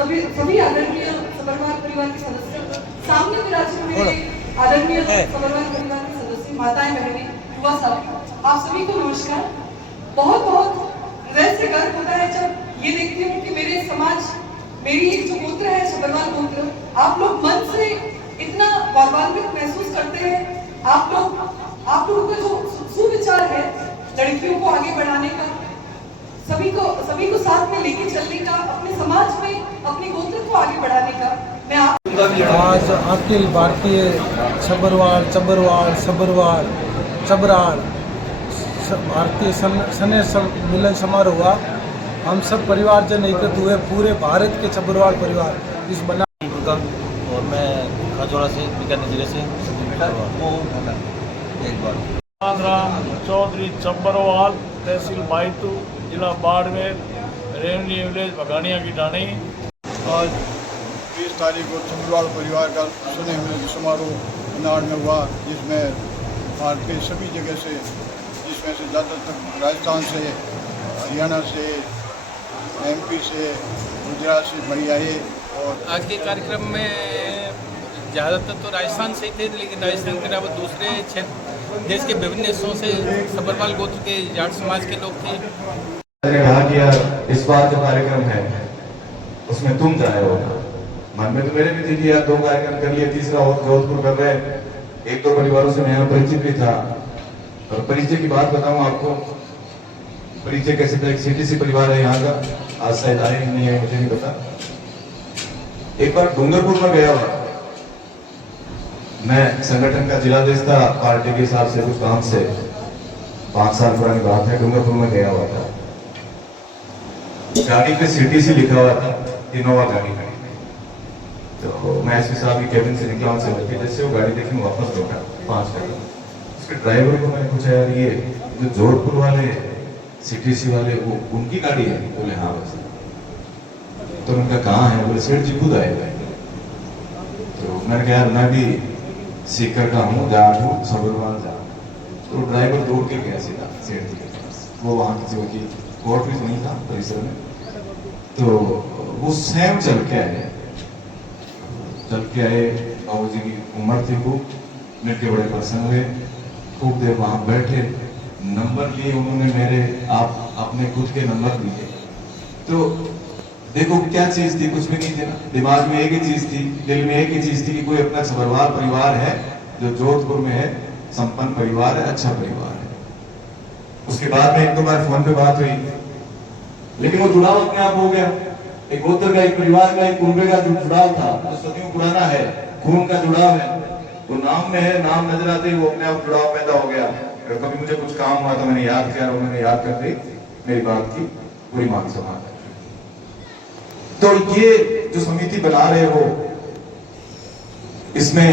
सभी आदरणीय सबरवाल परिवार के सदस्य, सामने विराजित मेरे आदरणीय सबरवाल परिवार के सदस्य, माताएं, बहनें, युवा साथी, आप सभी को नमस्कार। बहुत बहुत हृदय से गर्व होता है जब ये देखती हूँ कि मेरे समाज, मेरी जो गोत्र है सबरवाल गोत्र, आप लोग मन से इतना गौरवान्वित महसूस करते हैं। आप लोगों का जो सुविचार है लड़कियों को आगे बढ़ाने का, सभी को साथ में लेके चलने का, अपने समाज में अपने गोत्र को आगे बढ़ाने का, मैं आज अखिल भारतीय चबरवाल चबराल भारतीय स्नेह मिलन समारोह हुआ। हम सब परिवारजन एकत्र हुए, पूरे भारत के चबरवाल परिवार इस बना। और मैं खाजोड़ा से, बीकानेर जिले से एक बार राम चौधरी चंबरवाल, तहसील बायतू, जिला बाड़मेर, रेवनी विलेज बगानिया की डाणी। आज 20 तारीख को चंबरवाल परिवार का स्नेह मिलन समारोह नाड़ में हुआ, जिसमें भारत के सभी जगह से, जिसमें से ज़्यादातर राजस्थान से, हरियाणा से, MP से, गुजरात से भाई आए। और आज के कार्यक्रम में ज़्यादातर तो राजस्थान से ही थे, लेकिन राजस्थान के अलावा दूसरे क्षेत्र, देश के विभिन्न हिस्सों से सबरवाल गोत्र के जाट समाज के लोग थे। मैंने कहा कि यार इस बार जो कार्यक्रम है उसमें तुम जाए हो। मन में तो मेरे भी थी कि यार 2 कार्यक्रम कर लिए, तीसरा और जोधपुर कर रहे। 1-2 परिवारों से मैं यहाँ परिचित भी था। और परिचय की बात बताऊं आपको, परिचय कैसे था। एक CTC परिवार है यहाँ का, आज शायद आए नहीं है, मुझे नहीं पता। एक बार डूंगरपुर में गया हुआ, मैं संगठन का जिलाध्यक्ष था, पार्टी के हिसाब से कुछ काम से, 5 साल पुरानी बात है। डूंगरपुर में गया हुआ था, गाड़ी पे CTC लिखा हुआ था, इनोवा गाड़ी खड़ी थी। तो मैं SP साहब की केबिन से निकला, उनसे बैठे, जैसे वो गाड़ी देखी मैं वापस लौटा 5 कदम। उसके ड्राइवर को मैंने पूछा, यार ये जो जोधपुर वाले CTC वाले वो उनकी गाड़ी है? बोले हाँ बस। तो उनका कहाँ है? बोले सेठ जी खुद आए हुए। तो मैंने कहा यार मैं भी सीकर का हूँ, जाट हूँ, सबरवाल जाट। तो ड्राइवर दौड़ के गया सीधा सेठ जी के पास। वो वहाँ किसी वकील कोर्ट भी नहीं था परिसर में, तो वो स्वयं चल के आए। बाबू जी की उम्र थी खूब, मिलके बड़े प्रसन्न हुए, खूब देर वहाँ बैठे, नंबर लिए उन्होंने मेरे, आप अपने खुद के नंबर दिए। तो देखो क्या चीज थी, कुछ भी नहीं थी ना, दिमाग में एक ही चीज थी, दिल में एक ही चीज थी कि कोई अपना सबरवाल परिवार है जो जोधपुर में है, संपन्न परिवार है, अच्छा परिवार है। उसके बाद में 1-2 बार फोन पे बात हुई, लेकिन वो जुड़ाव अपने आप हो गया। एक गोत्र का, एक परिवार का, एक कुंबे का जो जुड़ाव था, जो सदियों पुराना है, खून का जुड़ाव है, वो नाम में है। नाम नजर आते ही वो अपने आप जुड़ाव पैदा हो गया। कभी मुझे कुछ काम हुआ तो मैंने याद किया, उन्होंने याद करके मेरी बात की पूरी मान सम्मान। तो ये जो समिति बना रहे हो, इसमें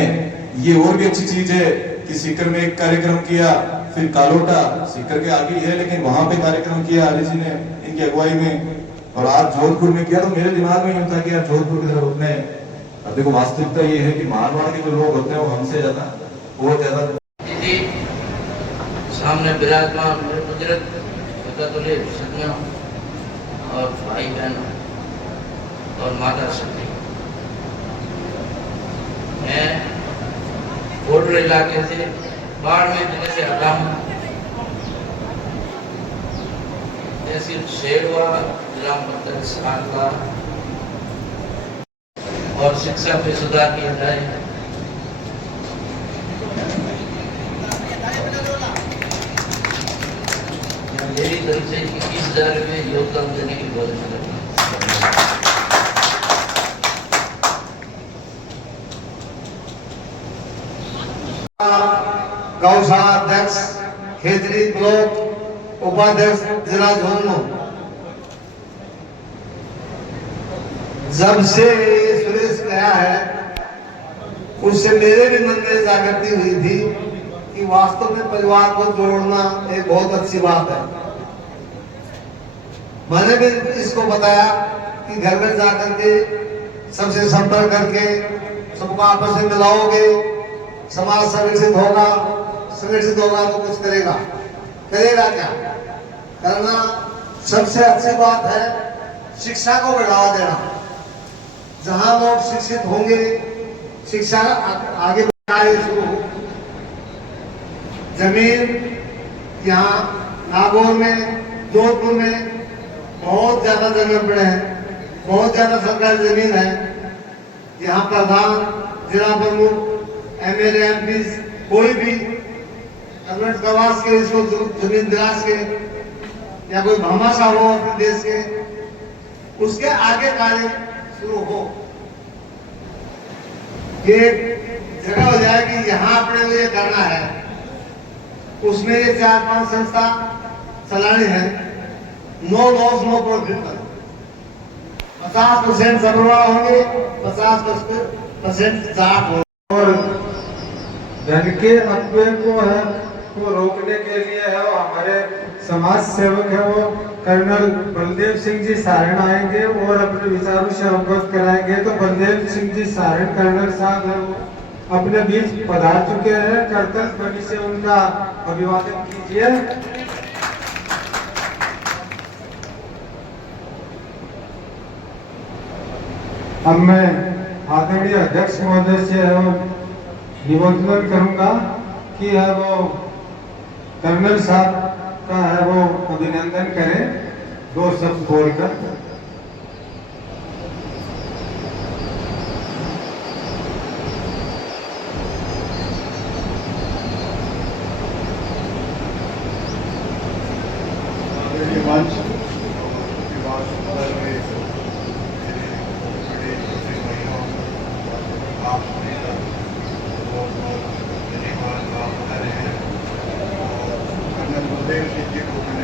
ये और भी अच्छी चीज है कि सीकर में एक कार्यक्रम किया, फिर कालोटा सीकर के आगे है, लेकिन वहां पे कार्यक्रम किया अली जी ने इनकी अगुवाई में, और आज जोधपुर में किया। तो मेरे दिमाग में ये होता कि यार जोधपुर की तरफ अपने, अब देखो वास्तविकता ये है कि मारवाड़ के जो लोग होते हैं वो हमसे ज्यादा, बहुत ज्यादा। दीदी सामने विराजमान बुजुर्ग और भाई बहन और माता शक्ति, मैं बॉर्डर इलाके से, बाड़मेर जिले से हटा हूँ, तहसील शेरवा, ग्राम पंचायत साकला, और शिक्षा पे सुधार किया जाए। मेरी तरफ से 21,000 रुपये योगदान देने की घोषणा करना। गौशाला अध्यक्ष खेजरी ब्लॉक, उपाध्यक्ष जिला झुंझुनू। जब से सुरेश गया है, उससे मेरे भी मन में जागृति हुई थी कि वास्तव में परिवार को जोड़ना एक बहुत अच्छी बात है। मैंने भी इसको बताया कि घर में जाकर के सबसे संपर्क करके सबको आपस में मिलाओगे, समाज संगठित होगा तो कुछ करेगा क्या? करना सबसे अच्छी बात है। शिक्षा को बढ़ावा देना, जहां लोग शिक्षित होंगे, शिक्षा आगे बढ़ाए शुरू हो। जमीन यहाँ नागौर में, जोधपुर में बहुत ज्यादा जगह पड़े हैं, बहुत ज्यादा सरकारी जमीन है। यहाँ प्रधान, जिला प्रमुख, MLA, MP कोई भी गवर्नमेंट गवास के इसको जमीन दिलास के या कोई भामाशाह हो अपने देश के, उसके आगे कार्य शुरू हो। ये जगह हो जाए कि यहाँ अपने लिए करना है, उसमें ये 4-5 संस्था चलानी है। No loss no profit, 50% Sabharwal होंगे, 50% जाट होंगे। और धन के अपव्यय को रोकने के लिए है वो हमारे समाज सेवक है वो कर्नल बलदेव सिंह जी सारण आएंगे और अपने विचारों से अवगत कराएंगे। तो बलदेव सिंह जी सारण कर्नल साहब है वो अपने बीच पधार चुके हैं। कर्तव्य ध्वनि से उनका अभिवादन कीजिए। अब मैं आदरणीय अध्यक्ष महोदय से निमंत्रण करूंगा कि है वो कर्नल साहब का है वो अभिनंदन करें 2 शब्द बोलकर। मंच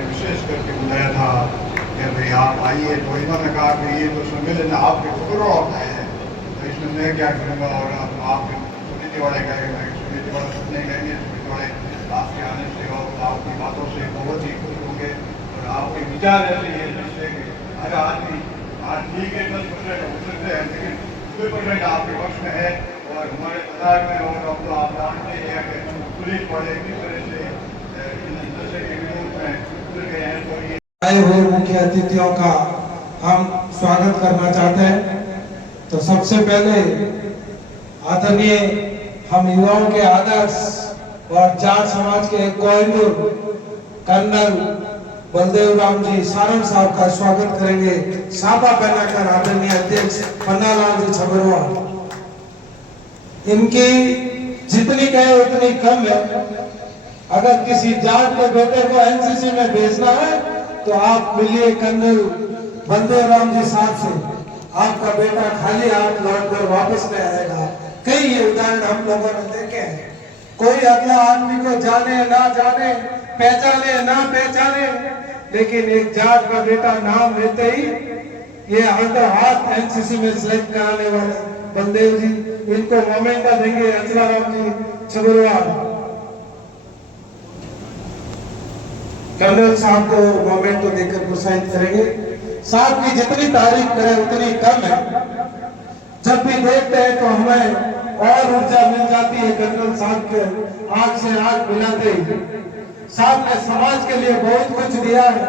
विशेष करके बुलाया था कि भाई आप आइए, तो इन्होंने कहा कि ये तो सम्मेलन आपके फुकरों होता है, तो इसमें मैं क्या करूँगा। और आपके समिति वाले कहेंगे, समिति वाले सुनने गएंगे, समिति वाले आपके आने से और आपकी बातों से बहुत ही खुश होंगे। और आपके विचार ऐसे ये जिससे कि हर आदमी आज ठीक है 10% हो सकते हैं, लेकिन 90% आपके वश में है। और हमारे बाजार में और अब तो आप जानते हैं कि पुलिस वाले किस तरह से नशे के विरोध में उतर गए हैं। तो ये आए हुए मुख्य अतिथियों का हम स्वागत करना चाहते हैं। तो सबसे पहले आदरणीय हम युवाओं के आदर्श और जाट समाज के कोहिनूर कर्नल बलदेव राम जी सारण साहब का स्वागत करेंगे। सापा पहनाकर आदरणीय अध्यक्ष पन्नालाल जी छबरवाल। इनकी जितनी कहे उतनी कम है। अगर किसी जाट के बेटे को एनसीसी में भेजना है तो आप मिलिए कर्नल बलदेव राम जी साहब से, आपका बेटा खाली हाथ लौटकर वापस नहीं आएगा। कई ये उदाहरण हम लोगों ने देखे हैं। कोई अगला आदमी को जाने ना जाने, पहचाने ना पहचाने, लेकिन एक जाट का बेटा नाम लेते ही ये हाथ एनसीसी में सिलेक्ट कराने वाले बलदेव जी, इनको मोमेंटा देंगे अचलाराम जी छबरवाल। कर्नल साहब को मोमेंटो देकर प्रोत्साहित करेंगे। साहब की जितनी तारीफ करें उतनी कम है। जब भी देखते हैं तो हमें और ऊर्जा मिल जाती है। कर्नल साहब के आंख से आंख मिलाते ही साहब ने समाज के लिए बहुत कुछ दिया है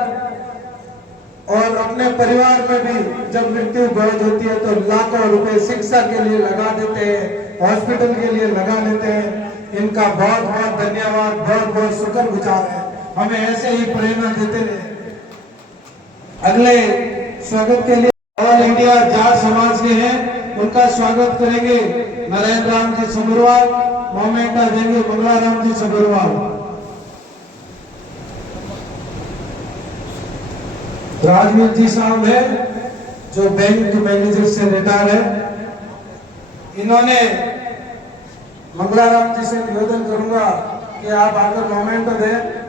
और अपने परिवार में भी जब मृत्यु बढ़ होती है तो लाखों रुपए शिक्षा के लिए लगा देते हैं, हॉस्पिटल के लिए लगा लेते हैं। इनका बहुत बहुत धन्यवाद, बहुत बहुत शुक्रगुजार है। हमें ऐसे ही प्रेरणा देते रहे। अगले स्वागत के लिए ऑल इंडिया जाट समाज के हैं, उनका स्वागत करेंगे नरेंद्र राम जी छबरवाल। मोमेंटा देंगे मंगलाराम जी छबरवाल। राजवीर जी साहब है जो बैंक मैनेजर से रिटायर है। इन्होंने मंगलाराम जी से निवेदन करूंगा कि आप आकर मोमेंट दें।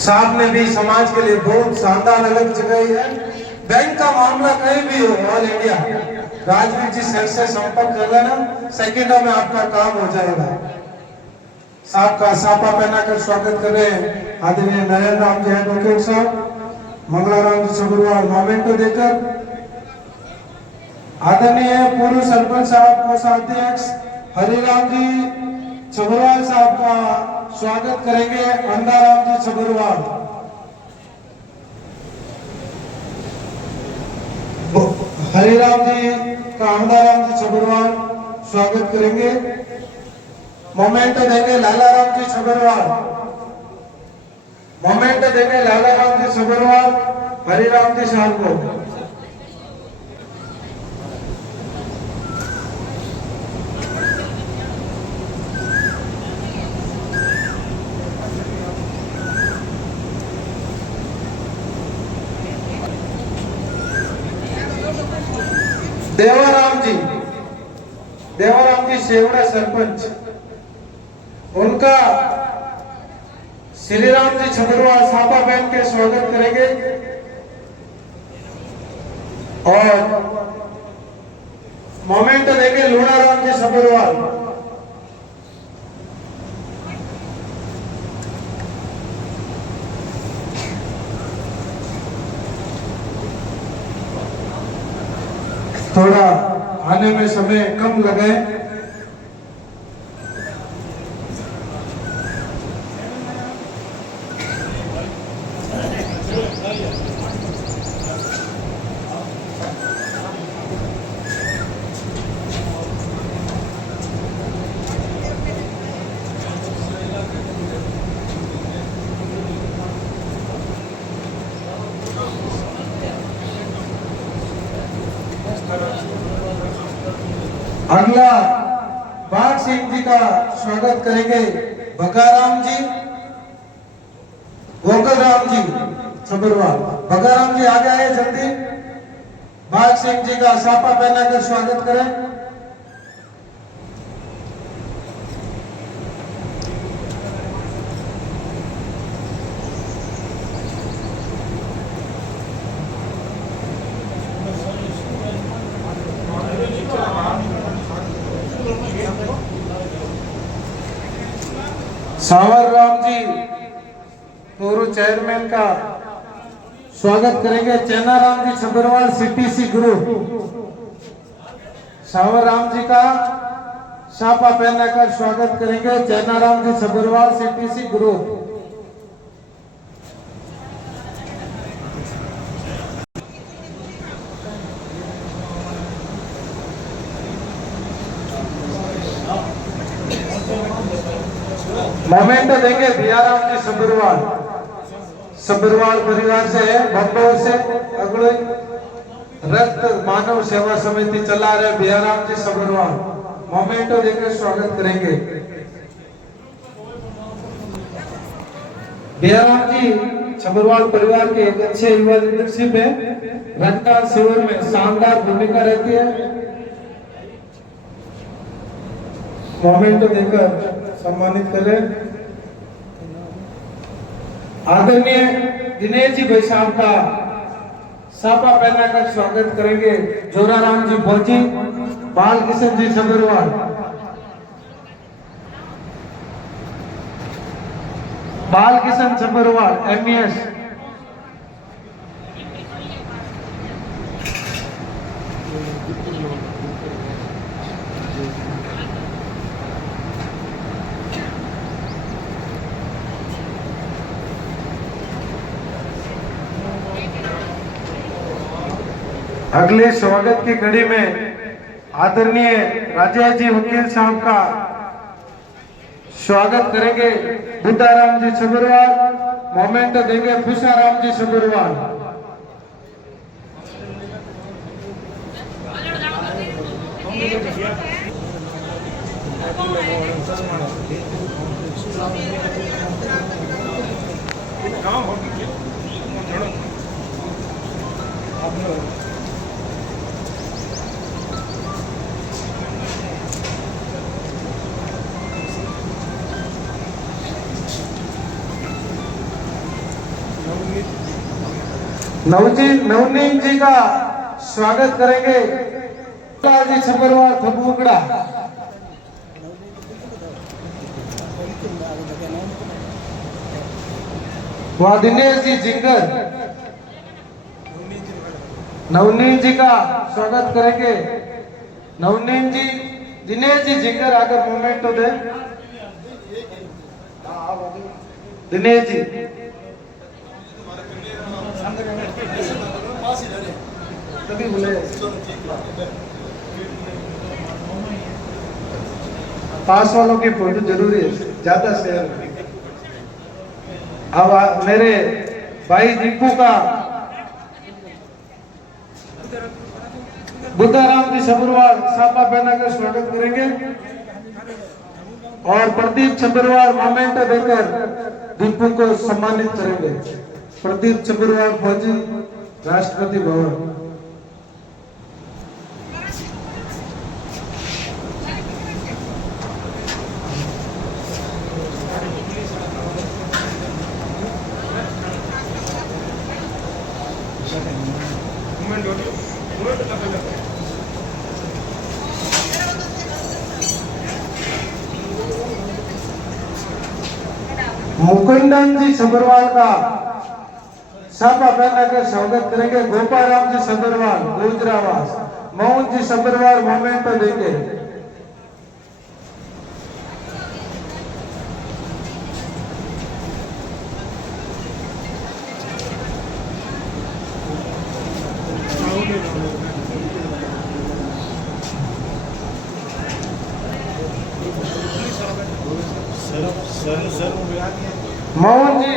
साहब ने भी समाज के लिए बहुत शानदार अलग जगह है। बैंक का मामला कहीं भी हो, ऑल इंडिया राजवीर जी सर से संपर्क कर लेना, सेकेंडों में आपका काम हो जाएगा। साहब का सापा पहनाकर स्वागत कर रहे हैं आदरणीय नरेंद्र राम जी एडवोकेट साहब। मंगलाराम जी छबरवाल मोमेंटो देकर आदरणीय पूर्व सरपंच साहब कोषाध्यक्ष हरिराम जी छबरवाल साहब का स्वागत करेंगे। अंधाराम जी छबरवाल, हरिराम जी का अंधाराम जी छबरवाल स्वागत करेंगे। मोमेंटो देंगे लालाराम जी छबरवाल, मोमेंटो देंगे लालाराम जी छबरवाल हरिराम जी साहब को। देवाराम जी शेवड़ा सरपंच, उनका श्रीराम जी छबरवाल सापा पहन के स्वागत करेंगे। और मोमेंट देंगे लूणाराम जी छबरवाल, थोड़ा आने में समय कम लगे। अगला बाग सिंह जी का स्वागत करेंगे भगाराम जी, गोकलराम जी छबरवाल। भगाराम जी आगे आए जल्दी, बाग सिंह जी का सापा पहनाकर स्वागत करें। सावर राम जी पूर्व चेयरमैन का स्वागत करेंगे। चेनाराम जी छबरवाल सीटीसी ग्रुप, सावर राम जी का सापा पहनाकर स्वागत करेंगे। चेनाराम जी छबरवाल सीटीसी ग्रुप। मोमेंट देंगे बियाराम जी सबरवाल, सबरवाल परिवार से है, बंबई से अगले रक्त मानव सेवा समिति चला रहे बियाराम जी सबरवाल। मोमेंटो देकर स्वागत करेंगे। बियाराम जी छबरवाल परिवार के एक अच्छे युवा लीडरशिप है, रंगदार शिविर में शानदार भूमिका रहती है। मोमेंटो देकर सम्मानित करें। आदरणीय दिनेश जी भाई साहब का सापा पहनाकर स्वागत करेंगे। जोराराम जी भोजी, बाल किशन जी छबरवाल। बाल किशन छबरवाल MES। अगले स्वागत की कड़ी में आदरणीय राजेश जी वकील साहब का स्वागत करेंगे। बुद्धाराम जी छबरवाल। मोमेंट देंगे फुसाराम जी छबरवाल। नवनीत जी का स्वागत करेंगे। लाल जी छबरवाल थबुकड़ा। वह दिनेश जी जिंगर। नवनीत जी का स्वागत करेंगे। नवनीत जी, दिनेश जी जिंगर आकर मोमेंट तो दे। दिनेश जी, तभी बोले पास वालों की फोटो जरूरी है, ज्यादा शेयर। अब मेरे भाई दीपू का बुद्धाराम जी सब्रवाल सापा पहनाकर स्वागत करेंगे और प्रदीप छबरवाल मोमेंटो देकर दीपू को सम्मानित करेंगे। प्रदीप छबरवाल फौजी, राष्ट्रपति भवन। मुकुंदन जी सब्रवाल का सापा पहनाकर स्वागत करेंगे। गोपाराम जी सब्रवाल गुजरावास, मोहन जी सब्रवाल मोमेंटो देंगे। मोहन जी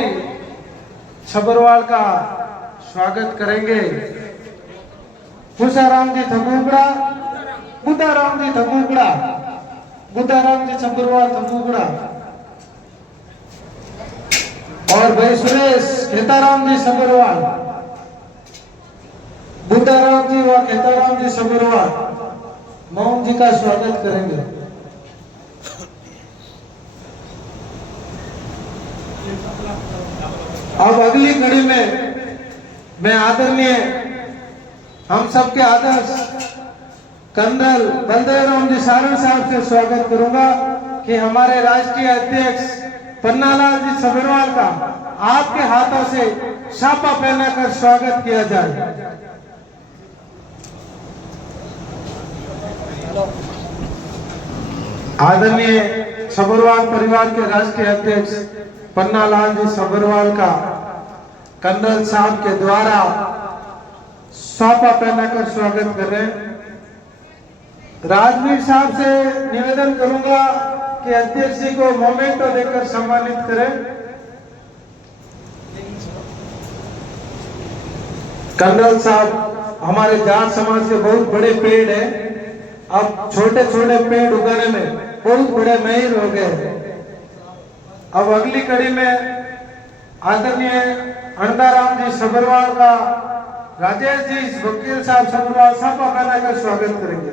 छबरवाल का स्वागत करेंगे। खुशाराम जी थकुगड़ा, बुद्धाराम जी थकुगड़ा, बुद्धाराम जी छबरवाल थकुगड़ा और भाई सुरेश खेताराम जी सब्रवाल, बुद्धाराम जी व खेताराम जी सब्रवाल मोहन जी का स्वागत करेंगे। अब अगली कड़ी में मैं आदरणीय हम सबके आदर्श कर्नल बलदेवराम जी सारण साहब से स्वागत करूंगा कि हमारे राष्ट्रीय अध्यक्ष पन्नालाल जी सब्रवाल का आपके हाथों से छापा पहनाकर स्वागत किया जाए। आदरणीय सब्रवाल परिवार के राष्ट्रीय अध्यक्ष पन्नालाल जी सब्रवाल का कर्नल साहब के द्वारा छापा पहनाकर स्वागत कर रहे हैं। राजवीर साहब से निवेदन करूंगा कि अध्यक्ष जी को मोमेंटो देकर सम्मानित करें। कर्नल साहब हमारे जाट समाज के बहुत बड़े पेड़ हैं, अब छोटे छोटे पेड़ उगाने में बहुत बड़े माहिर हो गए। अब अगली कड़ी में आदरणीय अणदाराम जी सब्रवाल का राजेश जी वकील साहब सब्रवाल छापा पहनाकर स्वागत करेंगे।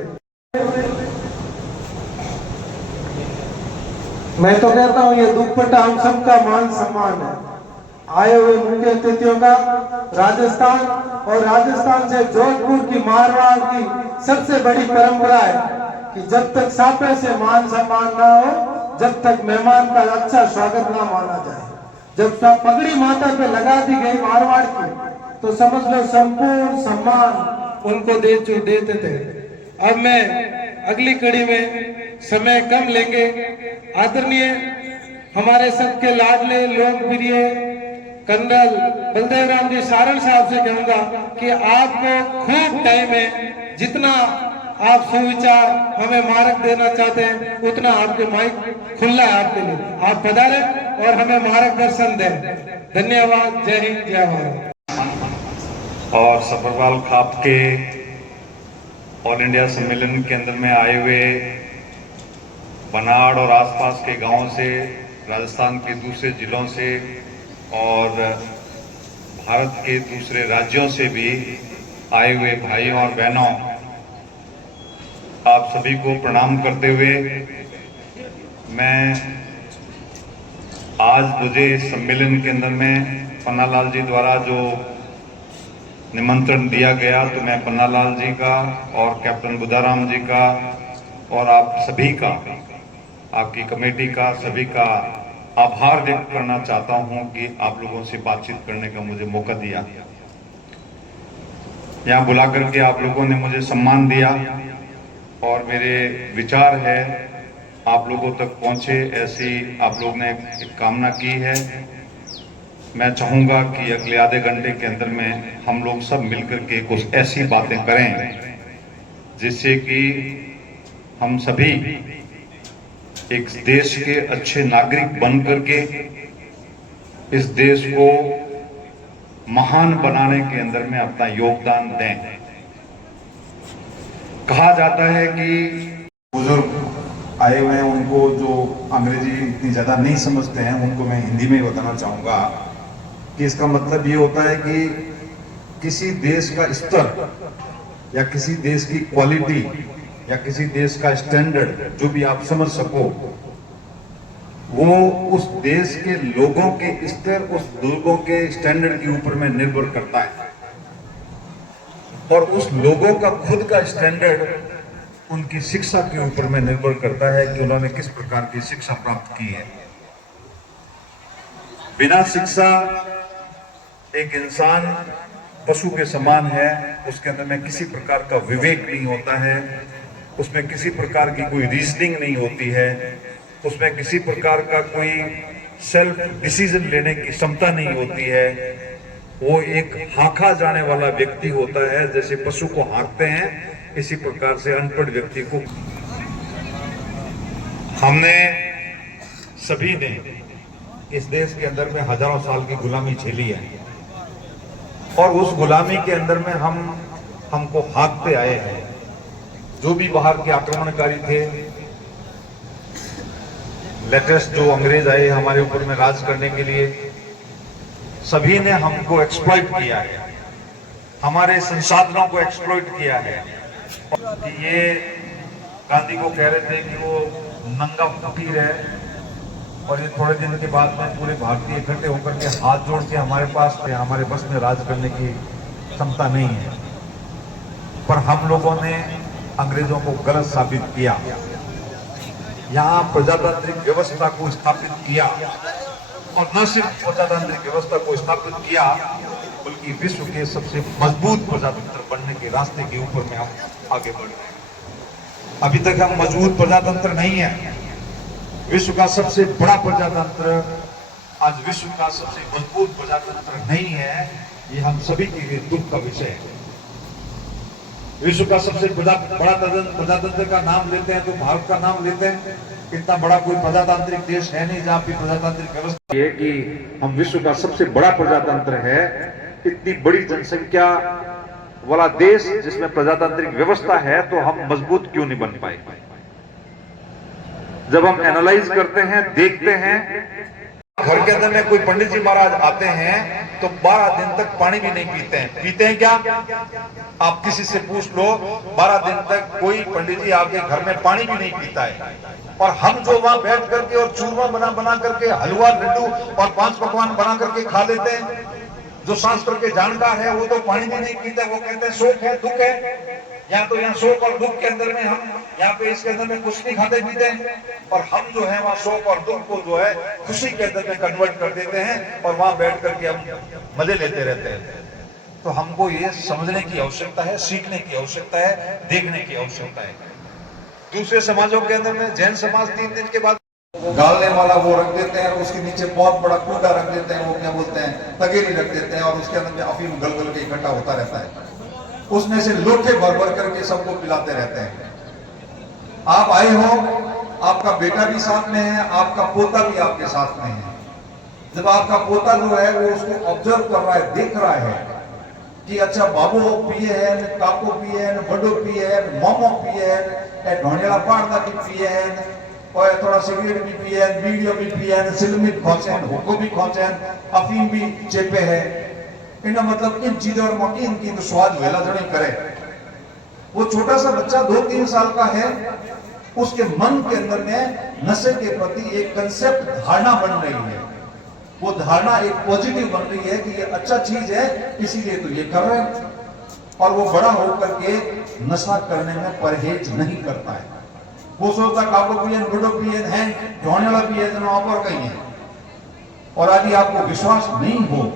मैं तो कहता हूँ ये दुपट्टा हम सबका मान सम्मान है। आए हुए मुख्य अतिथियों का राजस्थान और राजस्थान से जोधपुर की मारवाड़ की सबसे बड़ी परंपरा है कि जब तक सापे से मान सम्मान ना हो, जब तक मेहमान का अच्छा स्वागत ना माना जाए। जब पगड़ी माथा पे लगा दी गई मारवाड़ की, तो समझ लो संपूर्ण सम्मान उनको देते थे। अब मैं अगली कड़ी में समय कम लेंगे, आदरणीय हमारे सबके लाडले लोकप्रिय कर्नल बलदेवराम जी सारण साहब से कहूंगा कि आपको खूब टाइम है, जितना आप सुविचार हमें मार्ग देना चाहते हैं उतना आपके माइक खुला है आपके लिए। आप पधारे और हमें मार्गदर्शन दें। धन्यवाद। जय हिंद, जय भारत। और सब्रवाल खाप के ऑल इंडिया सम्मेलन के अंदर में आए हुए बनाड़ और आसपास के गांवों से, राजस्थान के दूसरे जिलों से और भारत के दूसरे राज्यों से भी आए हुए भाइयों और बहनों, आप सभी को प्रणाम करते हुए मैं आज मुझे इस सम्मेलन के अंदर में पन्नालाल जी द्वारा जो निमंत्रण दिया गया, तो मैं पन्नालाल जी का और कैप्टन बुद्धाराम जी का और आप सभी का, आपकी कमेटी का, सभी का आभार व्यक्त करना चाहता हूं कि आप लोगों से बातचीत करने का मुझे मौका दिया। यहाँ बुला करके आप लोगों ने मुझे सम्मान दिया और मेरे विचार है आप लोगों तक पहुंचे, ऐसी आप लोग ने एक कामना की है। मैं चाहूँगा कि अगले आधे घंटे के अंदर में हम लोग सब मिलकर के कुछ ऐसी बातें करें जिससे कि हम सभी एक देश के अच्छे नागरिक बन करके इस देश को महान बनाने के अंदर में अपना योगदान दें। कहा जाता है कि बुजुर्ग आए हुए हैं, उनको जो अंग्रेजी इतनी ज़्यादा नहीं समझते हैं उनको मैं हिंदी में बताना चाहूँगा कि इसका मतलब ये होता है कि किसी देश का स्तर या किसी देश की क्वालिटी या किसी देश का स्टैंडर्ड जो भी आप समझ सको, वो उस देश के लोगों के स्तर, उस लोगों के स्टैंडर्ड के ऊपर में निर्भर करता है। और उस लोगों का खुद का स्टैंडर्ड उनकी शिक्षा के ऊपर में निर्भर करता है कि उन्होंने किस प्रकार की शिक्षा प्राप्त की है। बिना शिक्षा एक इंसान पशु के समान है, उसके अंदर में किसी प्रकार का विवेक नहीं होता है, उसमें किसी प्रकार की कोई रीजनिंग नहीं होती है, उसमें किसी प्रकार का कोई सेल्फ डिसीजन लेने की क्षमता नहीं होती है। वो एक हाँका जाने वाला व्यक्ति होता है, जैसे पशु को हाँकते हैं इसी प्रकार से अनपढ़ व्यक्ति को। हमने सभी ने इस देश के अंदर में हजारों साल की गुलामी झेली है और उस गुलामी के अंदर में हमको हाँकते आए हैं। जो भी बाहर के आक्रमणकारी थे, लेटेस्ट जो अंग्रेज आए हमारे ऊपर में राज करने के लिए, सभी ने हमको एक्सप्लॉइट किया है, हमारे संसाधनों को एक्सप्लॉइट किया है। कि ये गांधी को कह रहे थे कि वो नंगा फकीर है और ये थोड़े दिन के बाद में पूरे भारतीय इकट्ठे होकर के हाथ जोड़ के हमारे बस में राज करने की क्षमता नहीं है। पर हम लोगों ने अंग्रेजों को गलत साबित किया, यहाँ प्रजातांत्रिक व्यवस्था को स्थापित किया और न सिर्फ प्रजातांत्रिक व्यवस्था को स्थापित किया बल्कि विश्व के सबसे मजबूत प्रजातंत्र बनने के रास्ते के ऊपर में हम आगे बढ़ रहे हैं। अभी तक हम मजबूत प्रजातंत्र नहीं है। विश्व का सबसे बड़ा प्रजातंत्र आज विश्व का सबसे मजबूत प्रजातंत्र नहीं है, ये हम सभी के लिए दुख का विषय है। विश्व का सबसे बड़ा प्रजातंत्र का नाम लेते हैं तो भारत का नाम लेते हैं। इतना बड़ा कोई प्रजातांत्रिक देश है नहीं जहाँ पे प्रजातांत्रिक व्यवस्था है कि हम विश्व का सबसे बड़ा प्रजातंत्र है। इतनी बड़ी जनसंख्या वाला देश जिसमें प्रजातांत्रिक व्यवस्था है तो हम मजबूत क्यों नहीं बन पाए। जब हम एनालाइज करते हैं, देखते हैं, घर के अंदर में कोई पंडित जी महाराज आते हैं तो 12 दिन तक पानी भी नहीं पीते हैं। पीते हैं क्या? आप किसी से पूछ लो, 12 दिन तक कोई पंडित जी आपके घर में पानी भी नहीं पीता है। और हम जो वहां बैठ करके और चूरमा बना करके हलवा, लड्डू और 5 पकवान बना करके खा लेते हैं। जो शास्त्र के जानकार है वो तो पानी भी नहीं पीते, वो कहते हैं शोक है, दुख है। यहाँ शोक और दुख के अंदर में हम यहाँ पे इसके अंदर में कुछ नहीं खाते पीते हैं और हम जो है वहाँ शोक और दुख को जो है खुशी के अंदर में कन्वर्ट कर देते हैं और वहां बैठ करके हम मजे लेते रहते हैं। तो हमको ये समझने की आवश्यकता है, सीखने की आवश्यकता है, देखने की आवश्यकता है। दूसरे समाजों के अंदर में जैन समाज 3 दिन के बाद गालने वाला वो रख देते हैं और उसके नीचे बहुत बड़ा कूड़ा रख देते हैं, वो क्या बोलते हैं, तगेरी रख देते हैं और उसके अंदर में अफीम गल के इकट्ठा होता रहता है। उसमें से लोटे भर करके सबको पिलाते रहते हैं। आप आए हो, आपका बेटा भी साथ में है, आपका पोता भी आपके साथ में है। जब आपका पोता जो है वो उसको ऑब्जर्व कर रहा है, देख रहा है कि अच्छा बाबू पिए है, काको पिए है, बड़ो पिए है, मोमो पिए है, ढोनेला पाड़ता भी पिए है और थोड़ा सिगरेट भी पिए है, बीड़ियों भी पिए है, सिलमिट खोचे है, हुक्को भी खोचे है, अफीम भी चेपे है। इनका मतलब इन चीजों और मौकी इनकी तो स्वाद वेला जड़ी करे। वो छोटा सा बच्चा 2-3 साल का है, उसके मन के अंदर में नशे के प्रति एक कंसेप्ट, धारणा बन रही है। वो धारणा एक पॉजिटिव बन रही है कि ये अच्छा चीज है इसीलिए तो ये कर रहे हैं। और वो बड़ा होकर के नशा करने में परहेज नहीं करता है। वो सोचता काको पियन, गुडो पियन है, ढोनेला पियन और कहीं है। और यदि आपको विश्वास नहीं हो,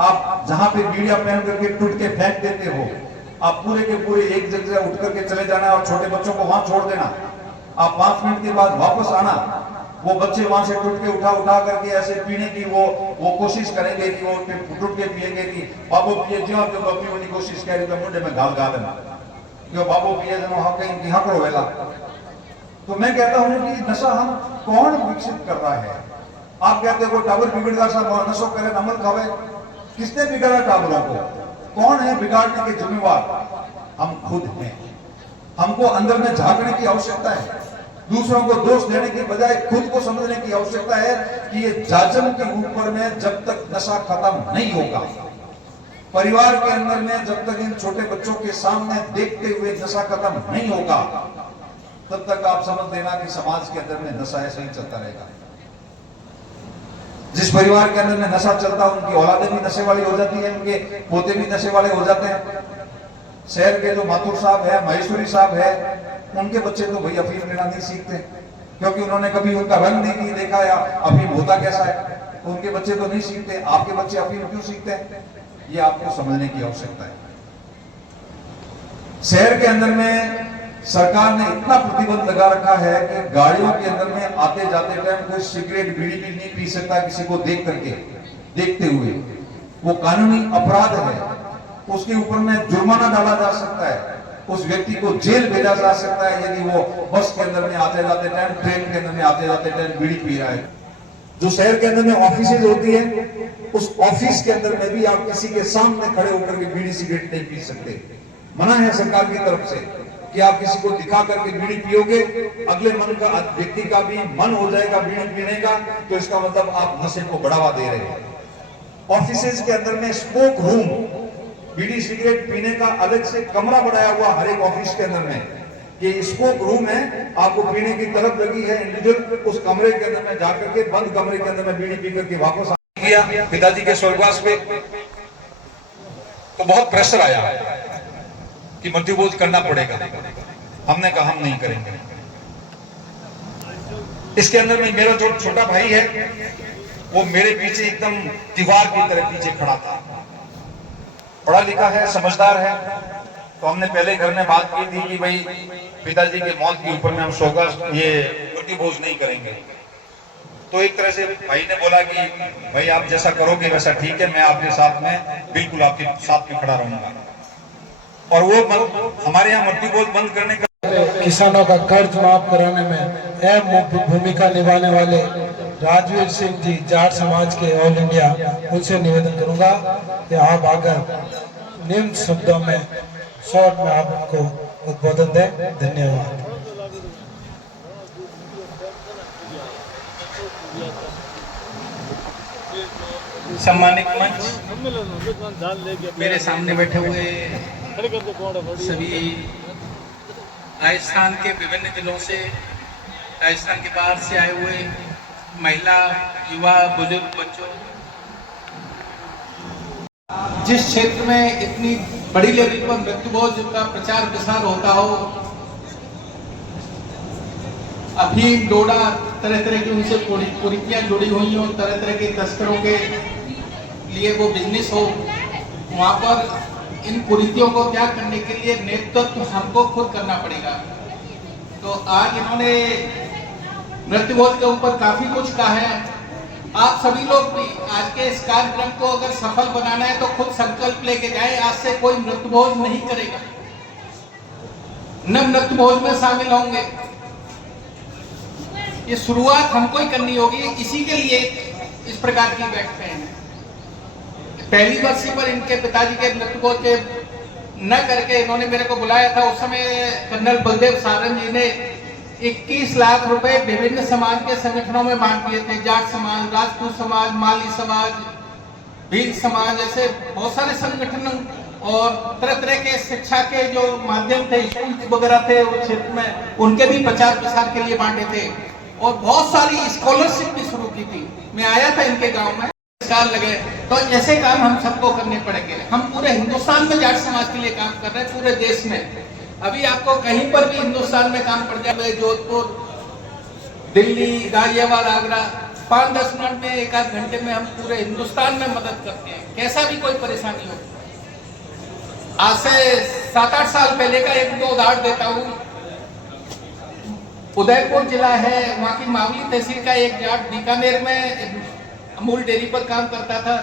आप जहां पे बीड़िया पहन करके टूट के फेंक देते हो, आप पूरे के पूरे एक जगह उठ करके चले जाना और छोटे बच्चों को वहां छोड़ देना। आप 5 मिनट के बाद वापस आना, वो बच्चे वहां से टूट के उठा करके ऐसे पीने की वो कोशिश करेंगे कि वो टूट के पिएंगे कि बाबू पिए जो अपनी कोशिश करें तो मुंडे में गाल गाल जो बाबू पिए जो हाँ कहीं हकड़ो वेला। तो मैं कहता हूं कि नशा हम कौन विकसित कर रहा है? आप कहते हो टावर बिगड़गा सा नशो करे अमल खावे, किसने बिगाड़ा टावरों को? कौन है बिगाड़ने के जिम्मेवार? हम खुद हैं। हमको अंदर में झांकने की आवश्यकता है, दूसरों को दोष देने की बजाय खुद को समझने की आवश्यकता है कि ये जाजम के ऊपर में जब तक नशा खत्म नहीं होगा, परिवार के अंदर में जब तक इन छोटे बच्चों के सामने देखते हुए नशा खत्म नहीं होगा, तब तक आप समझ लेना कि समाज के अंदर में नशा ऐसे ही चलता रहेगा। जिस परिवार के अंदर में नशा चलता है उनकी औलादें भी नशे वाली हो जाती है, उनके पोते भी नशे वाले हो जाते हैं। शहर के जो माथुर साहब है, महेश्वरी साहब है, उनके बच्चे तो भैया अफीम लेना नहीं सीखते, क्योंकि उन्होंने कभी उनका रंग नहीं देखा या अफीम होता कैसा है, तो उनके बच्चे तो नहीं सीखते। आपके बच्चे अफीम क्यों सीखते हैं? ये आपको समझने की आवश्यकता है। शहर के अंदर में सरकार ने इतना प्रतिबंध लगा रखा है कि गाड़ियों के अंदर में आते जाते टाइम कोई सिगरेट बीड़ी भी नहीं पी सकता किसी को देख करके, देखते हुए। वो कानूनी अपराध है, उसके ऊपर में जुर्माना डाला जा सकता है, उस व्यक्ति को जेल भेजा जा सकता है यदि वो बस के अंदर में आते जाते टाइम, ट्रेन के अंदर में आते जाते टाइम बीड़ी पी रहा है। जो शहर के अंदर में ऑफिसेज होती है, उस ऑफिस के अंदर में भी आप किसी के सामने खड़े होकर के बीड़ी सिगरेट नहीं पी सकते। मना है सरकार की तरफ से कि आप किसी को दिखा करके बीड़ी पियोगे, अगले मन का व्यक्ति का भी मन हो जाएगा बीड़ी पीने का, तो इसका मतलब आप नशे को बढ़ावा दे रहे हैं। ऑफिसेज के अंदर में स्मोक रूम, बीड़ी सिगरेट पीने का अलग से कमरा बनाया हुआ हर एक ऑफिस के अंदर में, ये स्मोक रूम है, आपको पीने की तरफ लगी है इंडिविजुअल, उस कमरे के अंदर में जाकर के बंद कमरे के अंदर में बीड़ी पी करके वापस आ गया पिताजी के स्वर्गवास पे। तो बहुत प्रेशर आया कि मृत्युभोज करना पड़ेगा। हमने कहा हम नहीं करेंगे। इसके अंदर में मेरा जो छोटा भाई है वो मेरे पीछे एकदम दीवार की तरह पीछे खड़ा था। पढ़ा लिखा है, समझदार है। तो हमने पहले घर में बात की थी कि भाई पिताजी के मौत के ऊपर में हम ये मृत्युभोज नहीं करेंगे। तो एक तरह से भाई ने बोला कि भाई आप जैसा करोगे वैसा ठीक है, मैं आपके साथ में बिल्कुल आपके साथ में खड़ा रहूंगा। और वो हमारे यहाँ मृत्युभोज बंद करने का, किसानों का कर्ज माफ कराने में अहम भूमिका निभाने वाले राजवीर सिंह जी जाट समाज के ऑल इंडिया, उनसे निवेदन करूंगा कि आप आकर निम्न शब्दों में शॉर्ट में आप उनको उद्बोधन दें। धन्यवाद। सम्मानित मंच, मेरे सामने बैठे हुए सभी राजस्थान के विभिन्न जिलों से, राजस्थान के बाहर से आए हुए महिला, युवा, बुजुर्ग, बच्चों, जिस क्षेत्र में इतनी बड़ी लेवल पर मृत्युभोज का प्रचार प्रसार होता हो, अफीम, डोडा, तरह तरह की उनसे कुरीतियां जुड़ी हुई हो, तरह तरह के तस्करों के लिए वो बिजनेस हो, वहाँ पर इन कुरीतियों को त्याग करने के लिए नेतृत्व हमको खुद करना पड़ेगा। तो आज इन्होंने मृत्युभोज के ऊपर काफी कुछ कहा है। आप सभी लोग भी आज के इस कार्यक्रम को अगर सफल बनाना है तो खुद संकल्प लेके जाए, आज से कोई मृत्युभोज नहीं करेगा, न मृत्युभोज में शामिल होंगे। ये शुरुआत हमको ही करनी होगी, इसी के लिए इस प्रकार की बैठकें हैं। पहली बरसी पर इनके पिताजी के मृत्युभोज के न करके इन्होंने मेरे को बुलाया था। उस समय कर्नल बलदेव सारन जी ने 21 लाख रुपए विभिन्न समाज के संगठनों में बांट दिए थे। जाट समाज, राजपूत समाज, माली समाज, भील समाज, ऐसे बहुत सारे संगठन और तरह तरह के शिक्षा के जो माध्यम थे, स्कूल वगैरह थे उस क्षेत्र में, उनके भी प्रचार प्रसार के लिए बांटे थे और बहुत सारी स्कॉलरशिप भी शुरू की थी। मैं आया था इनके गांव में, लगे। तो ऐसे काम हम सबको करने पड़ेंगे। हम पूरे हिंदुस्तान में जाट समाज के लिए काम कर रहे हैं, पूरे देश में। अभी आपको कहीं पर भी हिंदुस्तान में काम पड़ जाए, जोधपुर, दिल्ली, गाजियाबाद, आगरा, 5-10 मिनट में, 1-8 घंटे में हम पूरे हिंदुस्तान में मदद करते हैं, कैसा भी कोई परेशानी हो। आज से 7-8 साल पहले का एक दो उदाहरण देता हूँ। उदयपुर जिला है, वहाँ की मावली तहसील का एक जाट बीकानेर में अमूल डेयरी पर काम करता था।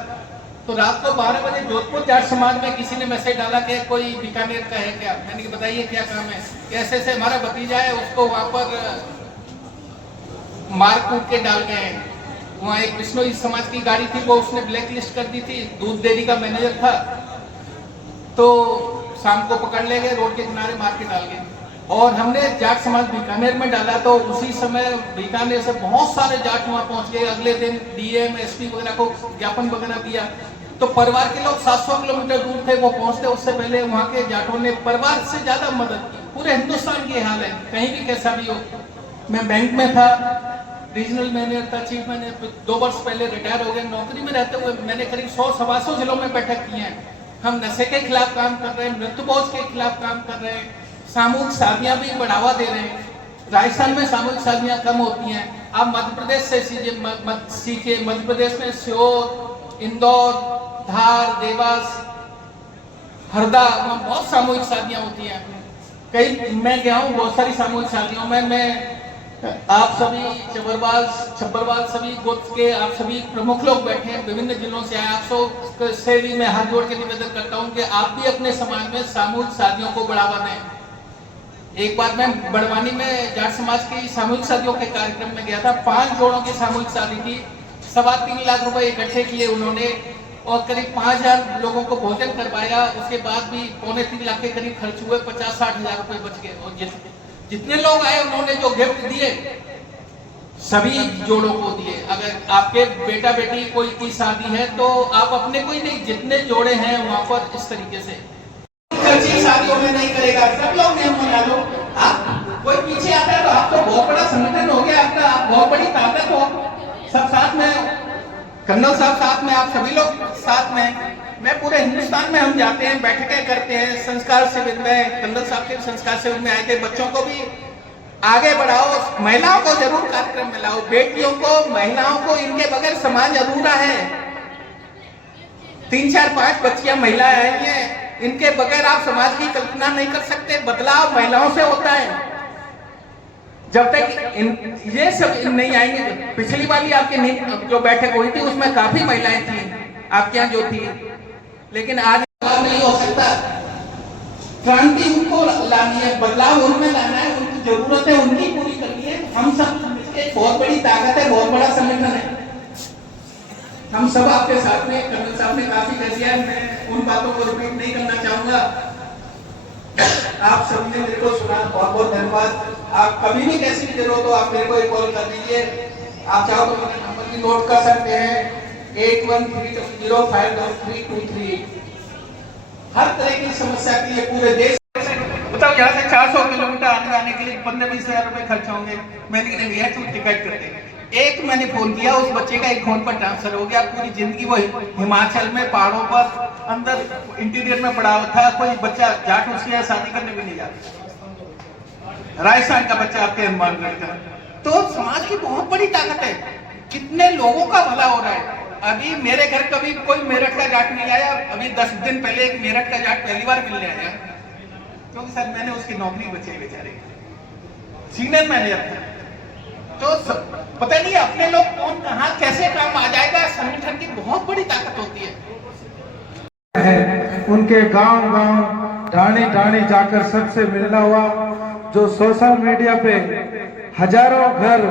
तो रात को 12 बजे जोधपुर जाट समाज में किसी ने मैसेज डाला कि कोई बीकानेर का है क्या। मैंने कहा बताइए क्या काम है। कैसे से हमारा भतीजा है, उसको वहाँ पर मार कूट के डाल गए हैं। वहाँ एक विष्णु समाज की गाड़ी थी, वो उसने ब्लैक लिस्ट कर दी थी, दूध डेयरी का मैनेजर था। तो शाम को पकड़ ले गए, रोड के किनारे मार के डाल गए। और हमने जाट समाज बीकानेर में डाला तो उसी समय बीकानेर से बहुत सारे जाट वहाँ पहुँच गए। अगले दिन डीएम एसपी वगैरह को ज्ञापन वगैरह दिया। तो परिवार के लोग 700 किलोमीटर दूर थे, वो पहुँचते उससे पहले वहाँ के जाटों ने परिवार से ज्यादा मदद की। पूरे हिंदुस्तान की हाल है, कहीं भी कैसा भी हो। मैं बैंक में था, रीजनल मैनेजर था, चीफ मैनेजर, 2 वर्ष पहले रिटायर हो गए। नौकरी में रहते हुए मैंने करीब 100-125 जिलों में बैठक की है। हम नशे के खिलाफ काम कर रहे हैं, मृत्युभोज के खिलाफ काम कर रहे हैं, सामूहिक शादियां भी बढ़ावा दे रहे हैं। राजस्थान में सामूहिक शादियां कम होती हैं, आप मध्य प्रदेश से सीखिए। मध्य प्रदेश में सीहोर, इंदौर, धार, देवास, हरदा, वहाँ बहुत सामूहिक शादियां होती हैं। कई मैं गया हूँ बहुत सारी सामूहिक शादियों में। मैं आप सभी छब्बरवाल सभी गोत्र के आप सभी प्रमुख लोग बैठे हैं, विभिन्न जिलों से आए। आप सब से भी मैं हाथ जोड़ के निवेदन करता हूं कि आप भी अपने समाज में सामूहिक शादियों को बढ़ावा दें। एक बार मैं बड़वानी में जाट समाज की सामूहिक शादियों के कार्यक्रम में गया था। 5 जोड़ों की सामूहिक शादी थी। 3.25 लाख रुपए इकट्ठे किए उन्होंने और करीब 5000 लोगों को भोजन करवाया। उसके बाद भी 3.25 लाख के करीब खर्च हुए, 50-60 हजार रुपए बच गए। और जितने लोग आए उन्होंने जो गिफ्ट दिए सभी जोड़ों को दिए। अगर आपके बेटा बेटी कोई की शादी है तो आप अपने कोई नहीं, जितने जोड़े हैं वहां पर इस तरीके से खर्ची शादियों में नहीं करेगा। सब लोग नियम बना लो। आप कोई पीछे आता है तो आप तो बहुत बड़ा संगठन हो गया आपका, आप बहुत बड़ी ताकत हो। सब साथ में, कर्नल साहब साथ में, आप सभी लोग साथ में। मैं पूरे हिंदुस्तान में हम जाते हैं, बैठकें करते हैं। संस्कार शिविर में कर्नल साहब के संस्कार शिविर में आए थे। बच्चों को भी आगे बढ़ाओ, महिलाओं को जरूर कार्यक्रम में लाओ, बेटियों को, महिलाओं को, इनके बगैर समाज अधूरा है। 3, 4, 5 बच्चियां महिलाएं आई हैं, इनके बगैर आप समाज की कल्पना नहीं कर सकते। बदलाव महिलाओं से होता है। जब तक ये सब नहीं आएंगे। पिछली वाली आपकी जो बैठक हुई थी उसमें काफी महिलाएं थी आपके यहाँ जो थी, लेकिन आज नहीं हो सकता। क्रांति उनको लानी है, बदलाव उनमें लाना है, उनकी जरूरत है उनकी पूरी करनी है। हम सब मिलकर बहुत बड़ी ताकत है, बहुत बड़ा संगठन है। हम सब आपके साथ में, कर्नल साहब ने काफी कह दिया, मैं उन बातों को रिपीट नहीं करना चाहूंगा। आप सबने मेरे को सुना, बहुत बहुत धन्यवाद। आप कभी भी कैसी भी जरूरत हो आप मेरे को एक कॉल कर दीजिए। आप चाहो तो मेरे नंबर की नोट कर सकते हैं, 81305323। हर तरह की समस्या के लिए पूरे देश बताओ, यहाँ से 400 किलोमीटर आने जाने के लिए 15-20 हजार रुपए खर्च होंगे। मैंने कहा भैया तुम टिकट कर दे। एक मैंने फोन किया, उस बच्चे का एक फोन पर ट्रांसफर हो गया। पूरी जिंदगी वो हिमाचल में पहाड़ों पर अंदर इंटीरियर में पड़ा हुआ था। कोई बच्चा जाट उसके यहाँ शादी करने भी नहीं जाता। राजस्थान का बच्चा आपके हनुमानगढ़ का। तो समाज की बहुत बड़ी ताकत है, कितने लोगों का भला हो रहा है। अभी मेरे घर कभी कोई मेरठ का जाट नहीं आया। अभी 10 दिन पहले एक मेरठ का जाट पहली बार मिलने आया, क्योंकि सर मैंने उसकी नौकरी बचाई बेचारे, सीनियर मैनेजर था। तो पता नहीं अपने लोग कौन कहां कैसे काम आ जाएगा। संगठन की बहुत बड़ी ताकत होती है। उनके गांव-गांव, ढाणी-ढाणी जाकर सबसे मिलना हुआ। जो सोशल मीडिया पे हजारों घर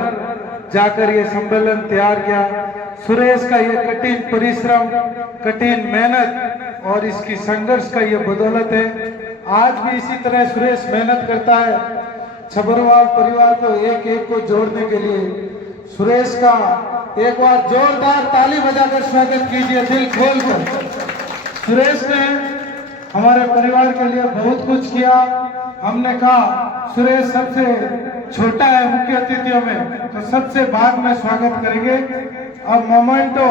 जाकर ये सम्मेलन तैयार किया। सुरेश का ये कठिन परिश्रम, कठिन मेहनत और इसकी संघर्ष का ये बदौलत है। आज भी इसी तरह सुरेश मेहनत करता है छबरवाल परिवार को एक को जोड़ने के लिए। सुरेश का एक बार जोरदार ताली बजाकर स्वागत कीजिए, दिल खोलकर। सुरेश ने हमारे परिवार के लिए बहुत कुछ किया। हमने कहा सुरेश सबसे छोटा है मुख्य अतिथियों में, तो सबसे बाद में स्वागत करेंगे। अब मोमेंटो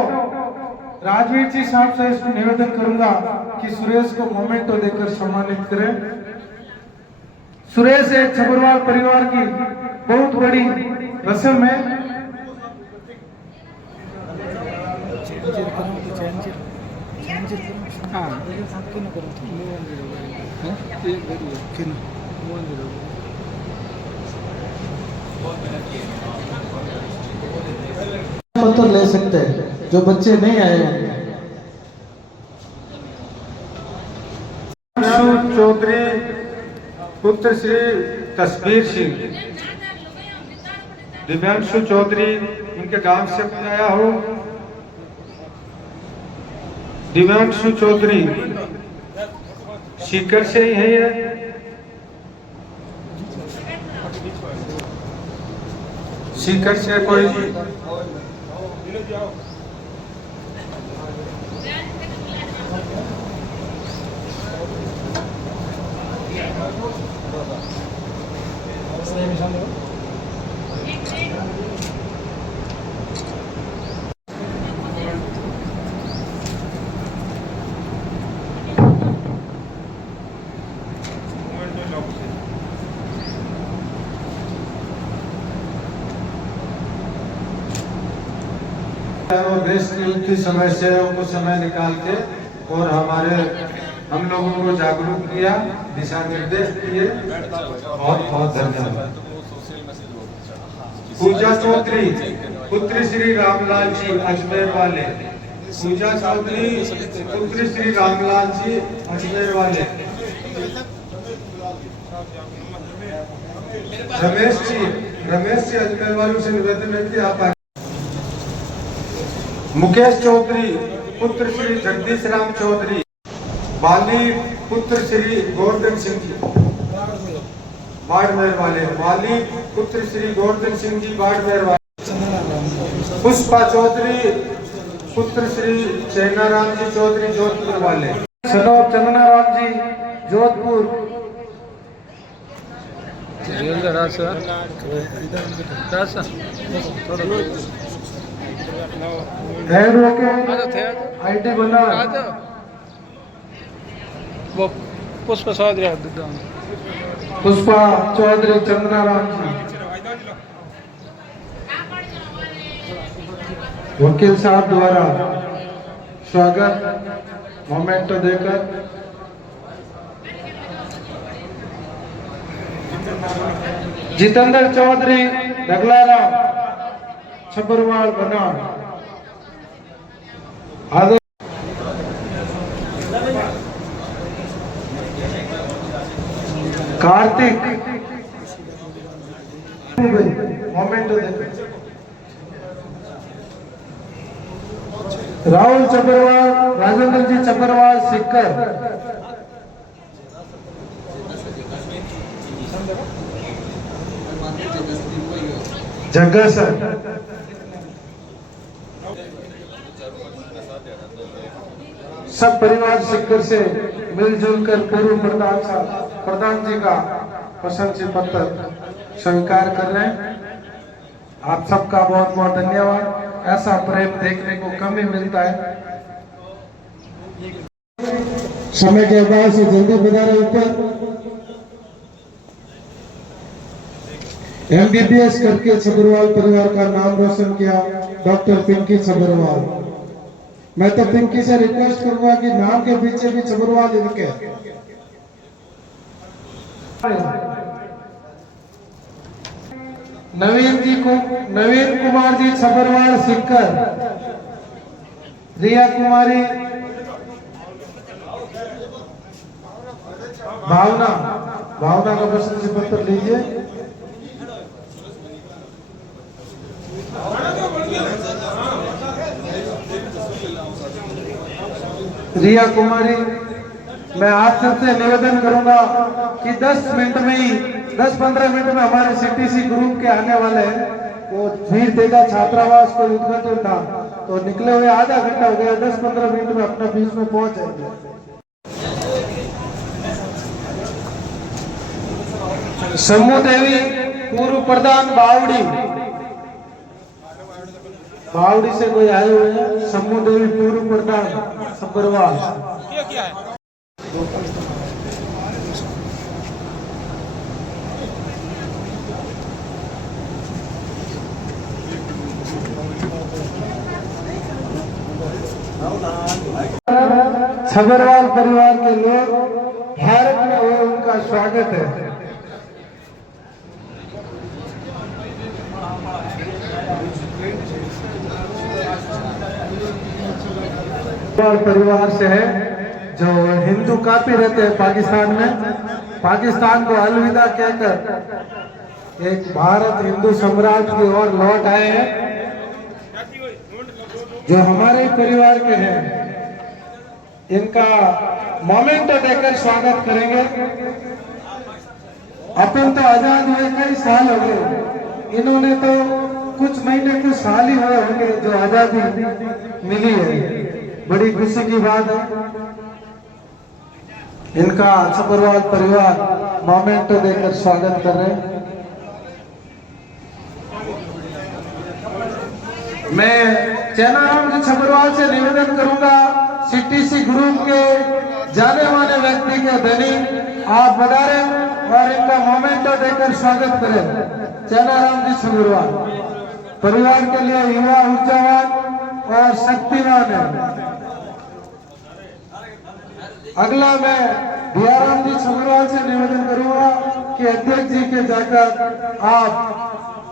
राजवीर जी साहब से निवेदन करूंगा कि सुरेश को मोमेंटो देकर सम्मानित करें। सुरेश एक छबरवाल परिवार की बहुत बड़ी रस्म है। पत्र ले सकते हैं जो बच्चे नहीं आए हैं। चौधरी पुत्र श्री तस्वीर सिंह, दिव्यांशु चौधरी उनके गांव से आया हो। दिव्यांशु चौधरी सीकर से ही है ये। सीकर से कोई देश की समस्याओं को समय निकाल के और हम लोगों को जागरूक किया, दिशा निर्देश दिए। बहुत बहुत धन्यवाद। पूजा चौधरी पुत्र श्री रामलाल जी अजमेर वाले। पूजा चौधरी पुत्र श्री रामलाल जी अजमेर वाले। रमेश जी अजमेर वालों से निवेदन है कि आप। मुकेश चौधरी पुत्र श्री जगदीश राम चौधरी। वाली पुत्र श्री गोवर्धन सिंह जी बाड़मेर वाले। वाली पुत्र श्री गोवर्धन सिंह जी बाड़मेर वाले। पुष्पा चौधरी पुत्र श्री चैनाराम जी चौधरी जोधपुर वाले। सनोप चंदनाराम जी जोधपुर। आईटी बना वो पुष्पा चौधरी चंदनाराम जी। वकील साहब द्वारा स्वागत मोमेंटो देकर जितेंद्र चौधरी नगलारा छबरवाड़ बना। कार्तिक मोमेंटो देकर। राहुल चबरवाल राजेंद्र जी चबरवाल सिक्कर। जग्गा सर सब परिवार सिक्कर से मिलजुल कर पूर्व प्रधान जी का प्रशंसा पत्र स्वीकार कर रहे हैं। आप सबका बहुत बहुत धन्यवाद। ऐसा प्रेम देखने को कम ही मिलता है। समय के अभाव से जल्दी पधारे ऊपर। MBBS करके छबरवाल परिवार का नाम रोशन किया डॉक्टर पिंकी छबरवाल। मैं तो पिंकी से रिक्वेस्ट करूंगा कि नाम के पीछे भी छबरवाल लिखे। नवीन कुमार जी छबरवाल सिक्कर। रिया कुमारी भावना का प्रशंसा पत्र लीजिए। रिया कुमारी, मैं आप सबसे निवेदन करूंगा कि 10-15 मिनट में हमारे CTC ग्रुप के आने वाले हैं। वो वीर तेजा छात्रावास को उद्घाटन था तो निकले हुए आधा घंटा हो गया। 10-15 मिनट में अपना बीच में पहुंच जाएंगे। समूह देवी पूर्व प्रधान बावड़ी से कोई आए हुए हैं। समूह देवी पूर्व प्रधान छबरवाल। छबरवाल परिवार के लोग भारत में हुए उनका स्वागत है। परिवार से है जो हिंदू काफी रहते हैं पाकिस्तान में। पाकिस्तान को अलविदा कहकर एक भारत हिंदू सम्राट की ओर लौट आए हैं, जो हमारे ही परिवार के हैं। इनका मोमेंटो देकर स्वागत करेंगे। अपन तो आजाद हुए कई साल हो गए, इन्होंने तो कुछ महीने कुछ साल ही हुए होंगे जो आजादी मिली है। बड़ी खुशी की बात है। इनका छबरवाल परिवार मोमेंटो देकर स्वागत कर रहे हैं। मैं चैनाराम जी छबरवाल से निवेदन करूंगा, सीटीसी ग्रुप के जाने माने व्यक्ति के धनी आप पधारे और इनका मोमेंटो देकर स्वागत करें। चैनाराम जी छबरवाल परिवार के लिए युवा ऊर्जावान और शक्तिमान है। अगला मैं बिहाराम जी छबरवाल से निवेदन करूंगा कि अध्यक्ष जी के जाकर आप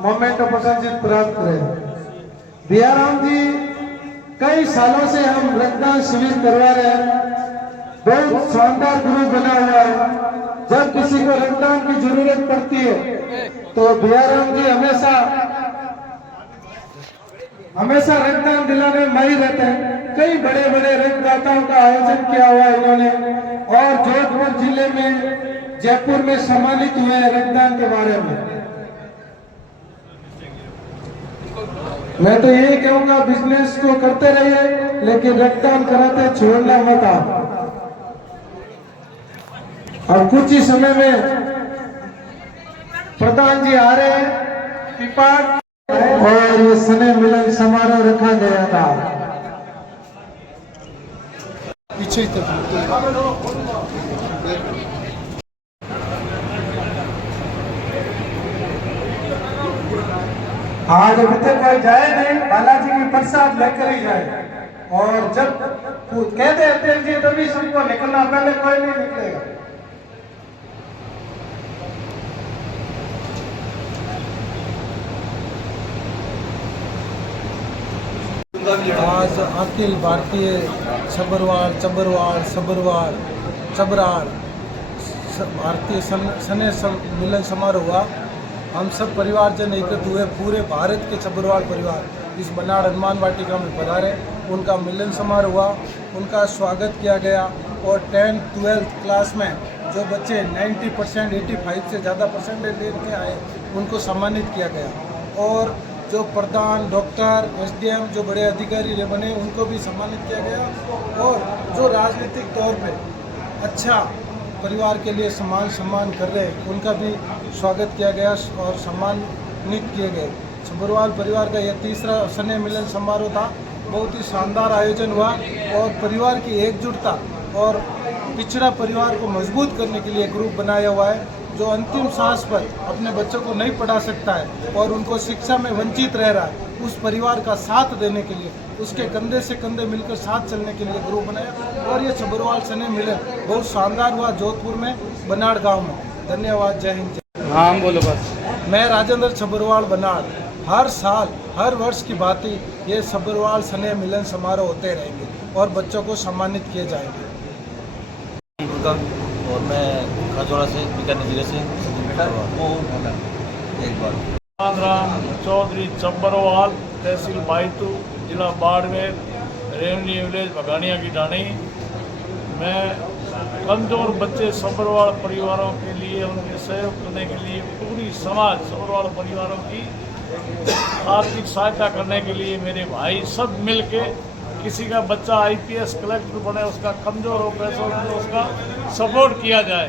मोमेंटो प्रशंसित प्राप्त करें। बिहाराम जी कई सालों से हम रक्तदान शिविर करवा रहे हैं। बहुत शानदार ग्रुप बना हुआ है। जब किसी को रक्तदान की जरूरत पड़ती है तो बिहाराम जी हमेशा रक्तदान दिलाने में माहिर रहते हैं। कई बड़े बड़े रक्तदाताओं का आयोजन किया हुआ है इन्होंने, और जोधपुर जिले में जयपुर में सम्मानित हुए हैं रक्तदान के बारे में। मैं तो यही कहूंगा, बिजनेस को करते रहिए लेकिन रक्तदान कराते छोड़ना मत आप। और कुछ ही समय में प्रधान जी आ रहे हैं पिपाट, और ये स्नेह मिलन समारोह रखा गया था पीछे तक। आज अभी तक कोई जाए नहीं, बालाजी की प्रसाद लेकर ही जाए। और जब कहते अध्यक्ष जी तभी सबको निकलना, पहले कोई नहीं निकलेगा। आज अखिल भारतीय चबरवाल चबराड़ भारतीय स्नेह मिलन समारोह हुआ। हम सब परिवारजन एकत्र हुए, पूरे भारत के चबरवाल परिवार इस बनाड़ हनुमान वाटिका में पधारे। उनका मिलन समारोह हुआ, उनका स्वागत किया गया। और 10th-12th क्लास में जो बच्चे 90% 85 से ज़्यादा परसेंटेज लेके आए उनको सम्मानित किया गया। और जो प्रधान, डॉक्टर, SDM जो बड़े अधिकारी बने उनको भी सम्मानित किया गया। और जो राजनीतिक तौर पे अच्छा परिवार के लिए सम्मान कर रहे हैं उनका भी स्वागत किया गया और सम्मानित किए गए। छबरवाल परिवार का यह तीसरा स्नेह मिलन समारोह था। बहुत ही शानदार आयोजन हुआ और परिवार की एकजुटता और पिछड़ा परिवार को मजबूत करने के लिए ग्रुप बनाया हुआ है। जो अंतिम सांस पर अपने बच्चों को नहीं पढ़ा सकता है और उनको शिक्षा में वंचित रह रहा है, उस परिवार का साथ देने के लिए, उसके कंधे से कंधे मिलकर साथ चलने के लिए ग्रुप बनाया। और ये छबरवाल स्नेह मिलन बहुत शानदार हुआ जोधपुर में, बनाड़ गांव में। धन्यवाद। जय हिंद। हाँ बोलो बस। मैं राजेंद्र छबरवाल बनाड़। हर साल हर वर्ष की भांति ये छबरवाल स्नेह मिलन समारोह होते रहेंगे और बच्चों को सम्मानित किए जाएंगे। और मैं खजौड़ा से बीकानेर जिले से एक बार राम चौधरी चंबरवाल, तहसील बायतू, जिला बाड़मेर, रेवन्यू विलेज बगानिया की ढाणी। मैं कमजोर बच्चे सबरवाल परिवारों के लिए, उनके सहयोग करने के लिए, पूरी समाज सबरवाल परिवारों की आर्थिक सहायता करने के लिए मेरे भाई सब मिल के, किसी का बच्चा IPS कलेक्टर बने, उसका कमज़ोर हो पैसों में उसका सपोर्ट किया जाए।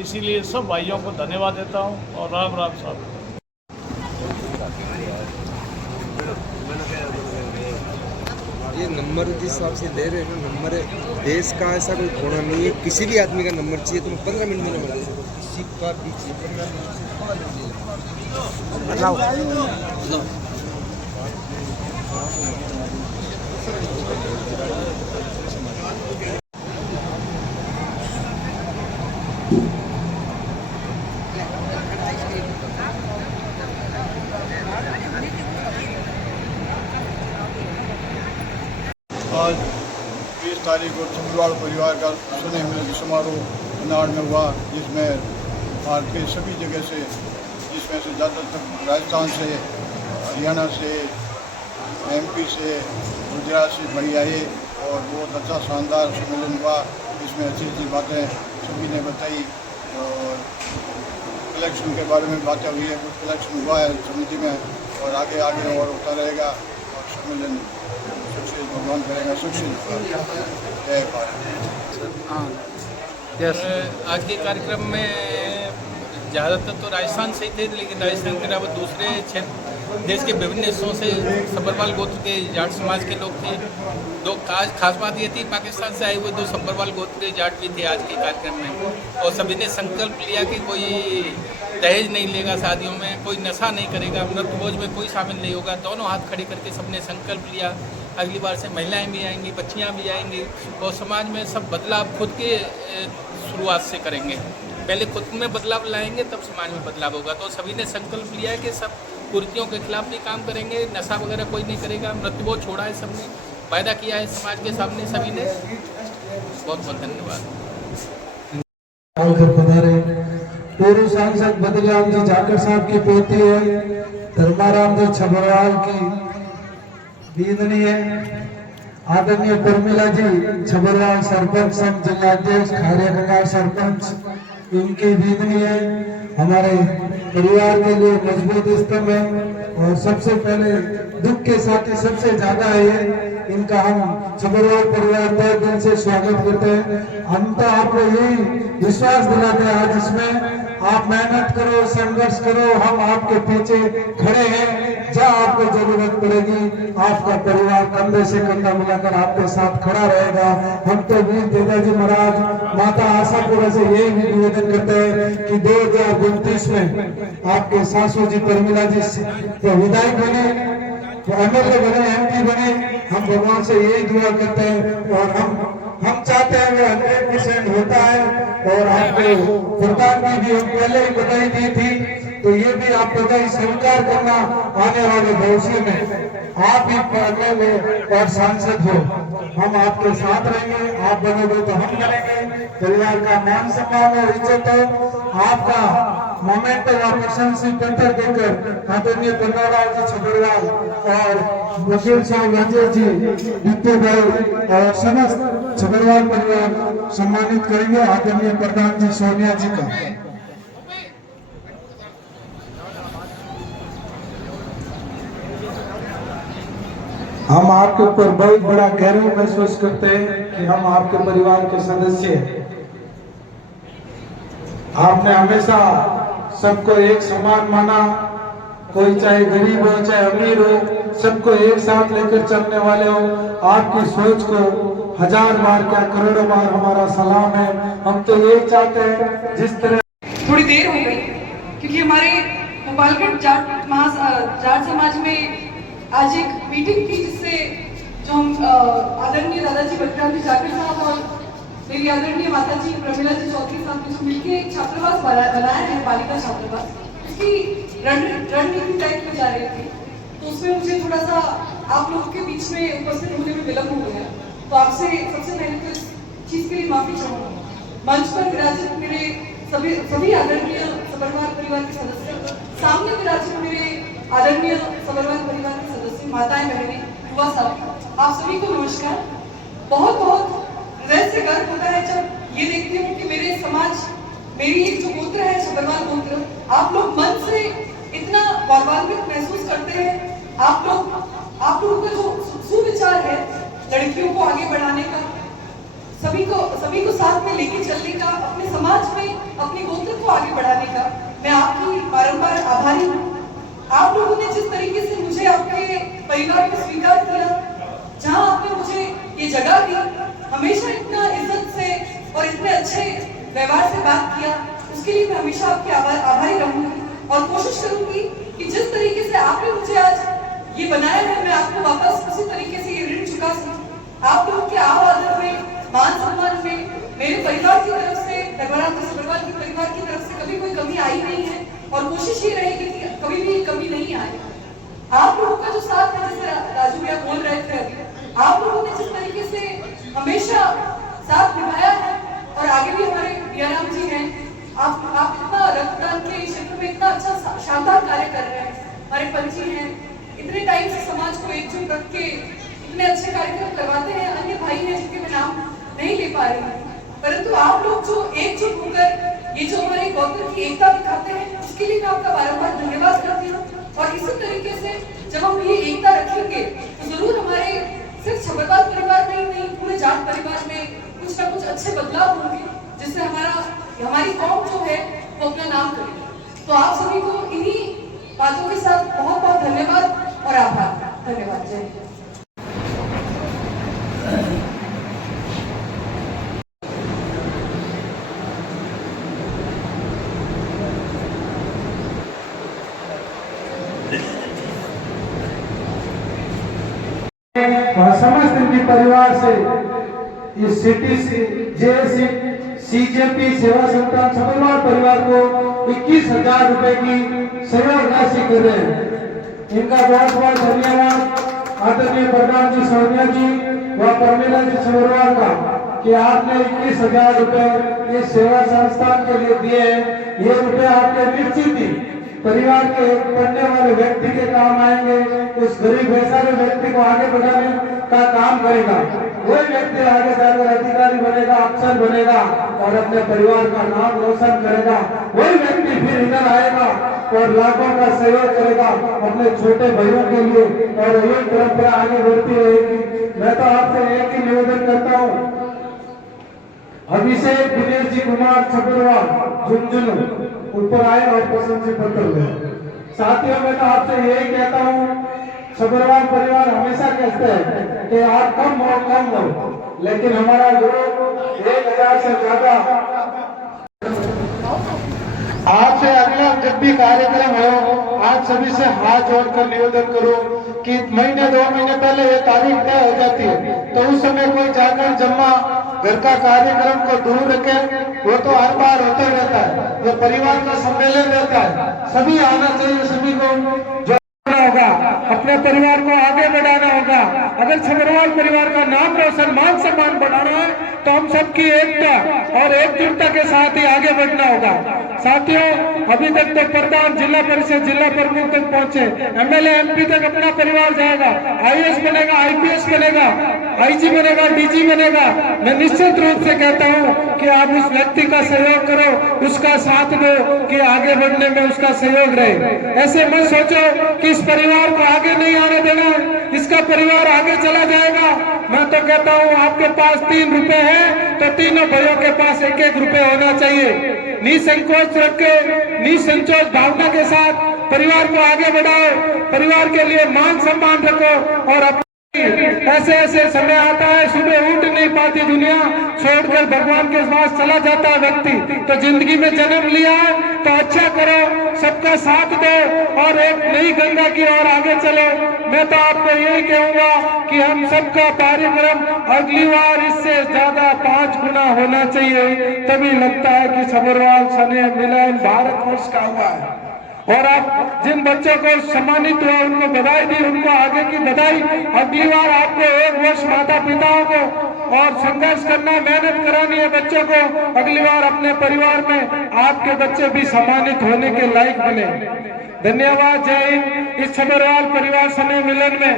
इसीलिए सब भाइयों को धन्यवाद देता हूँ और राम राम साहब। ये नंबर जिस हिसाब से दे रहे हैं ना, नंबर देश का ऐसा कोई कोना नहीं है, किसी भी आदमी का नंबर चाहिए तो 15 मिनट में नंबर दे सकते, किसी का भी चाहिए 15 मिनट। आज 20 तारीख को छबरवाल परिवार का सुने मिलन समारोह नाड़ में हुआ, जिसमें भारत के सभी जगह से, जिसमें से ज़्यादातर राजस्थान से, हरियाणा से, MP से, गुजरात से भाई आए और बहुत अच्छा शानदार सम्मेलन हुआ। इसमें अच्छी अच्छी बातें सभी ने बताई और इलेक्शन के बारे में बातें हुई है। कुछ इलेक्शन हुआ है समिति में और आगे आगे और होता रहेगा और सम्मेलन सक्सेस भगवान करेगा, सक्सेस। जय भारत। आज के कार्यक्रम में ज़्यादातर तो राजस्थान से ही थे, लेकिन राजस्थान के अलावा दूसरे क्षेत्र देश के विभिन्न हिस्सों से सब्बरवाल गोत्र के जाट समाज के लोग थे। दो खास बात ये थी, पाकिस्तान से आए हुए 2 सब्बरवाल गोत्र के जाट भी थे आज के कार्यक्रम में, और सभी ने संकल्प लिया कि कोई दहेज नहीं लेगा शादियों में, कोई नशा नहीं करेगा, मृत्यु भोज में कोई शामिल नहीं होगा। दोनों हाथ खड़े करके सबने संकल्प लिया। अगली बार से महिलाएं भी आएंगी, बच्चियां भी आएंगी और समाज में सब बदलाव खुद के शुरुआत से करेंगे। पहले खुद में बदलाव लाएंगे तब समाज में बदलाव होगा। तो सभी ने संकल्प लिया है कि सब कुरीतियों के खिलाफ भी काम करेंगे, नशा वगैरह कोई नहीं करेगा, मृत्यु भोज छोड़ा है, सबने वायदा किया है समाज के सामने सभी ने। बहुत बहुत धन्यवाद। पूर्व सांसद बद्रीराम जी जाकर साहब की पोती है, धर्माराम जी छबरवाल की बींदनी है, आदरणीय प्रमिला जी छबरवाल सरपंच संघ जिलाध्यक्ष, खारिया सरपंच, इनकी बींदनी है। हमारे परिवार के लिए मजबूत स्तंभ है और सबसे पहले दुख के साथी सबसे ज्यादा है इनका हम छबरवाल परिवार तहे दिल से स्वागत करते हैं। हम तो आपको यही विश्वास दिलाते हैं, आज इसमें आप मेहनत करो, संघर्ष करो, हम आपके पीछे खड़े हैं। जहाँ आपको जरूरत पड़ेगी आपका परिवार कंधे से कंधा मिलाकर आपके साथ खड़ा रहेगा। हम तो वीर दादाजी महाराज माता आशापुरा से यही निवेदन करते हैं कि 2029 में आपके सासू जी प्रमिला जी तो विधायक बने, तो MLA बने, MP बने। हम भगवान से यही दुआ करते हैं और हम चाहते हैं कि 100% होता है। और आपको प्रधान जी भी हम पहले ही बधाई दी थी, तो ये भी आप बधाई स्वीकार करना। आने वाले भविष्य में आप ही MLA और सांसद हो, हम आपके साथ रहेंगे। आप बनोगे तो हम बनेंगे। परिवार का मान सम्मान और इज्जत हो। आपका मोमेंट और प्रशंसी पत्र देकर आदरणीय प्रहलाद जी छबरवाल और वकील साहब राजेश जी, वित्तीय भाई और समस्त छबरवाल परिवार सम्मानित करेंगे। आदरणीय प्रधान जी सोनिया जी का हम आपके ऊपर बहुत बड़ा गर्व महसूस करते हैं कि हम आपके परिवार के सदस्य हैं। आपने हमेशा सबको एक समान माना, कोई चाहे गरीब हो चाहे अमीर हो, सबको एक साथ लेकर चलने वाले हो। आपकी सोच को 1000 बार क्या करोड़ों बार हमारा सलाम है। हम तो यही चाहते हैं जिस तरह थोड़ी देर हो गई क्योंकि हमारे गोपालगढ़ जाट समाज में आज एक मीटिंग थी, जिससे जो हम आदरणीय दादाजी बद्रीराम जी जाकर साहब और मेरी आदरणीय माता जी प्रमिला जी चौधरी साहब ने मिलकर एक छात्रावास बनाया है, बालिका छात्रावास, उसकी रणनीति तय की जा रही थी। तो उसमें मुझे थोड़ा सा आप लोगों के बीच में उपस्थित होने में विलम्ब हो गया, तो आपसे सबसे पहले तो इस चीज के लिए माफी चाहूंगा। मंच पर विराजित मेरे सभी आदरणीय सब्बरवाल परिवार के सदस्य, सामने विराजित मेरे आदरणीय सब्बरवाल परिवार के सदस्य, माताएं, बहनें, युवा साथी, आप सभी को नमस्कार। बहुत बहुत हृदय से गर्व होता है जब ये देखती हूँ कि मेरे समाज, मेरी एक जो गोत्र है सब्बरवाल गोत्र, आप लोग मन से इतना गौरवान्वित महसूस करते हैं। आप लोगों का जो सुविचार है लड़कियों को आगे बढ़ाने का, सभी को साथ में लेके चलने का, अपने समाज में अपने गोत्र को आगे बढ़ाने का, मैं आपकी बारंबार आभारी हूँ। आप लोगों ने जिस तरीके से मुझे आपके परिवार में स्वीकार किया, जहाँ आपने मुझे ये जगह दी, हमेशा इतना इज्जत से और इतने अच्छे व्यवहार से बात किया, उसके लिए मैं हमेशा आपके आभारी रहूंगी और कोशिश करूंगी कि जिस तरीके से आपने मुझे आज ये बनाया है, मैं आपको वापस उसी तरीके से ये ऋण चुका सकूं। आप लोगों के आदर में, मान सम्मान में मेरे परिवार की तरफ से, धर्माराम सब्बरवाल के परिवार की तरफ से कभी कोई कमी आई नहीं है और कोशिश ये रहेगी कि कभी भी कमी नहीं आए। आप लोगों का जो साथ है, जैसे राजू भैया बोल रहे थे अभी, आप लोगों ने जिस तरीके एकजुट रख के इतने अच्छे कार्यक्रम करवाते हैं। अन्य भाई हैं जिनके मैं नाम नहीं ले पा रही, परंतु आप लोग जो एकजुट होकर ये जो हमारे गौतर की एकता दिखाते हैं, उसके लिए मैं आपका बारंबार धन्यवाद करती हूँ। और इसी तरीके से जब हम ये एकता रखेंगे तो जरूर हमारे सिर्फ छबरवाल परिवार में ही नहीं, पूरे जाट परिवार में कुछ ना कुछ अच्छे बदलाव होंगे, जिससे हमारी कौम जो है वो अपना नाम करेगी। तो आप सभी को इन्हीं बातों के साथ बहुत बहुत धन्यवाद और आभार। धन्यवाद। जय हिंद। समस्त इनके परिवार से इस सिटी जेएसी सीजेपी सेवा संस्थान छबरवाल परिवार को 21,000 रुपए की सहयोग राशि कर रहे हैं। इनका बहुत बहुत धन्यवाद आदरणीय प्रधान जी सोनिया जी व प्रमिला जी छबरवाल का कि आपने 21,000 रुपए इस सेवा संस्थान के लिए दिए हैं। ये रुपए आपके निश्चित ही परिवार के पढ़ने वाले व्यक्ति के काम आएंगे, उस गरीब बेचारे व्यक्ति को आगे बढ़ाने का काम करेगा। वही व्यक्ति आगे जाकर अधिकारी बनेगा, अफसर बनेगा और अपने परिवार का नाम रोशन करेगा। वही व्यक्ति फिर इधर आएगा और लाखों का सहयोग करेगा अपने छोटे भाइयों के लिए, और यही परंपरा आगे बढ़ती रहेगी। मैं तो आपसे एक ही निवेदन करता हूँ, अभिषेक विनय जी कुमार छबरवाल झुंझुनू ऊपर आए और प्रशंसा पत्र लें। साथियों, मैं तो आपसे यही कहता हूँ, छबरवाल परिवार हमेशा कहते हैं कि आप कम हो, लेकिन हमारा ग्रुप 1,000 से ज्यादा। आपसे अगला जब भी कार्यक्रम हो, आप सभी से हाथ जोड़कर निवेदन करूं कि महीने 2 महीने पहले ये तारीख तय हो जाती है, तो उस समय कोई जाकर जमा घर का कार्यक्रम को दूर रखे। वो तो हर बार होता रहता है, ये परिवार का सम्मेलन रहता है, सभी आना चाहिए। सभी को जोड़ना होगा, अपने परिवार को आगे बढ़ाना होगा। अगर छबरवाल परिवार का नाम रोशन, मान सम्मान बढ़ाना है तो हम सबकी एकता और एकजुटता के साथ ही आगे बढ़ना होगा। साथियों, अभी तक तो प्रधान, जिला परिषद, जिला प्रमुख तक पहुंचे, एमएलए एमपी तक अपना परिवार जाएगा, आईएएस बनेगा, आईपीएस बनेगा, आईजी बनेगा, डीजी बनेगा। मैं निश्चित रूप से कहता हूं कि आप उस व्यक्ति का सहयोग करो, उसका साथ दो कि आगे बढ़ने में उसका सहयोग रहे। ऐसे मत सोचो कि इस परिवार को आगे नहीं आने देना, इसका परिवार आगे चला जाएगा। मैं तो कहता हूं, आपके पास 3 रुपए है तो तीनों भाइयों के पास 1-1 रुपए होना चाहिए। निसंकोच रख के, निसंकोच भावना के साथ परिवार को आगे बढ़ाओ, परिवार के लिए मान सम्मान रखो। और ऐसे ऐसे समय आता है, सुबह उठ नहीं पाती दुनिया, छोड़कर भगवान के पास चला जाता है व्यक्ति। तो जिंदगी में जन्म लिया है तो अच्छा करो, सबका साथ दो और एक नई गंगा की ओर आगे चलो। मैं तो आपको यही कहूंगा कि हम सबका कार्यक्रम अगली बार इससे ज्यादा 5 गुना होना चाहिए, तभी लगता है कि छबरवाल स्नेह मिलन भारतवर्ष का हुआ है। और आप जिन बच्चों को सम्मानित हुआ उनको बधाई दी, उनको आगे की बधाई। अगली बार आपको 1 वर्ष माता पिताओं को और संघर्ष करना, मेहनत करानी है बच्चों को। अगली बार अपने परिवार में आपके बच्चे भी सम्मानित होने के लायक बने। धन्यवाद। जय हिंद। इस छबरवाल परिवार स्नेह मिलन में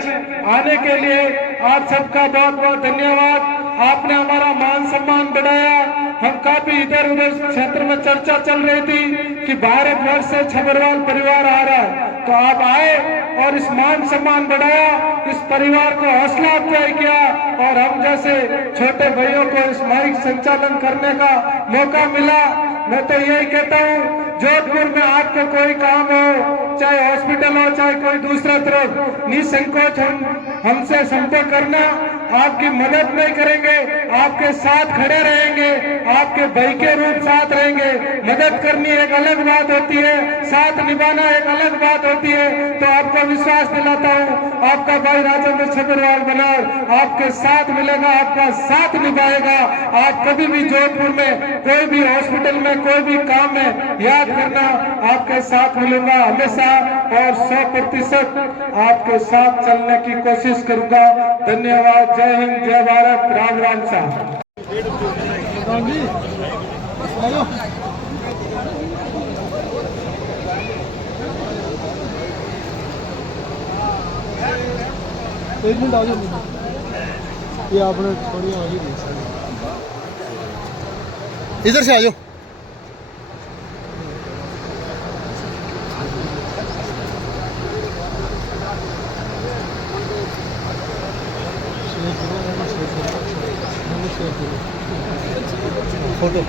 आने के लिए आप सबका बहुत बहुत धन्यवाद। आपने हमारा मान सम्मान बढ़ाया। हम काफी इधर उधर क्षेत्र में चर्चा चल रही थी कि भारतवर्ष से छबरवाल परिवार आ रहा है, तो आप आए और इस मान सम्मान बढ़ाया, इस परिवार को हौसला अफजाई किया और हम जैसे छोटे भाइयों को इस माइक संचालन करने का मौका मिला। मैं तो यही कहता हूँ, जोधपुर में आपको कोई काम हो, चाहे हॉस्पिटल हो, चाहे कोई दूसरा तरफ, निसंकोच हमसे संपर्क करना। आपकी मदद नहीं करेंगे, आपके साथ खड़े रहेंगे, आपके भाई के रूप साथ रहेंगे। मदद करनी एक अलग बात होती है, साथ निभाना एक अलग बात होती है। तो आपको विश्वास दिलाता हूँ, आपका भाई राजेंद्र छबरवाल बनार आपके साथ मिलेगा, आपका साथ निभाएगा। आप कभी भी जोधपुर में कोई भी हॉस्पिटल में, कोई भी काम में याद करना, आपके साथ मिलूंगा हमेशा और 100% आपके साथ चलने की कोशिश करूंगा। धन्यवाद। जय हिंद, जय भारत। राम राम साहब। एक मिनट आ जाओ, ये आपने थोड़ी आगे इधर से आ जाओ। फोटो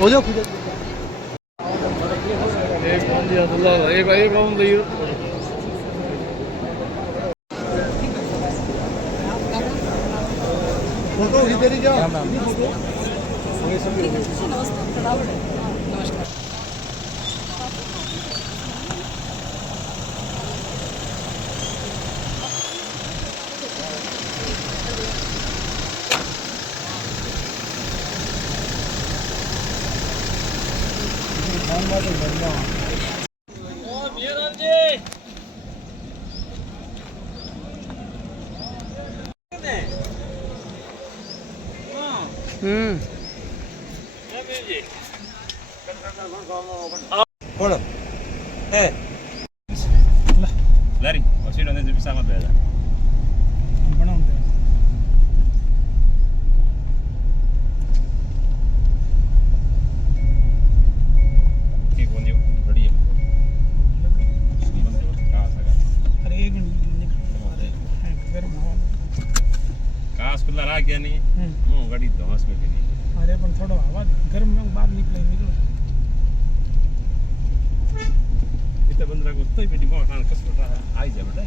हो जाओ खुद एक कौन दिया अब्दुल्ला, एक कौन दिया फोटो इधर ही जाओ। कौन है Larry, masih nanti bisa sangat beda. काश खुला रहा क्या नहीं गाड़ी धमास में नहीं। अरे पण थोड़ा हवा गर्म में बाहर निकलो। इतना बंदरा को तो भी दिमाग खान कसरत आई जा बेटा।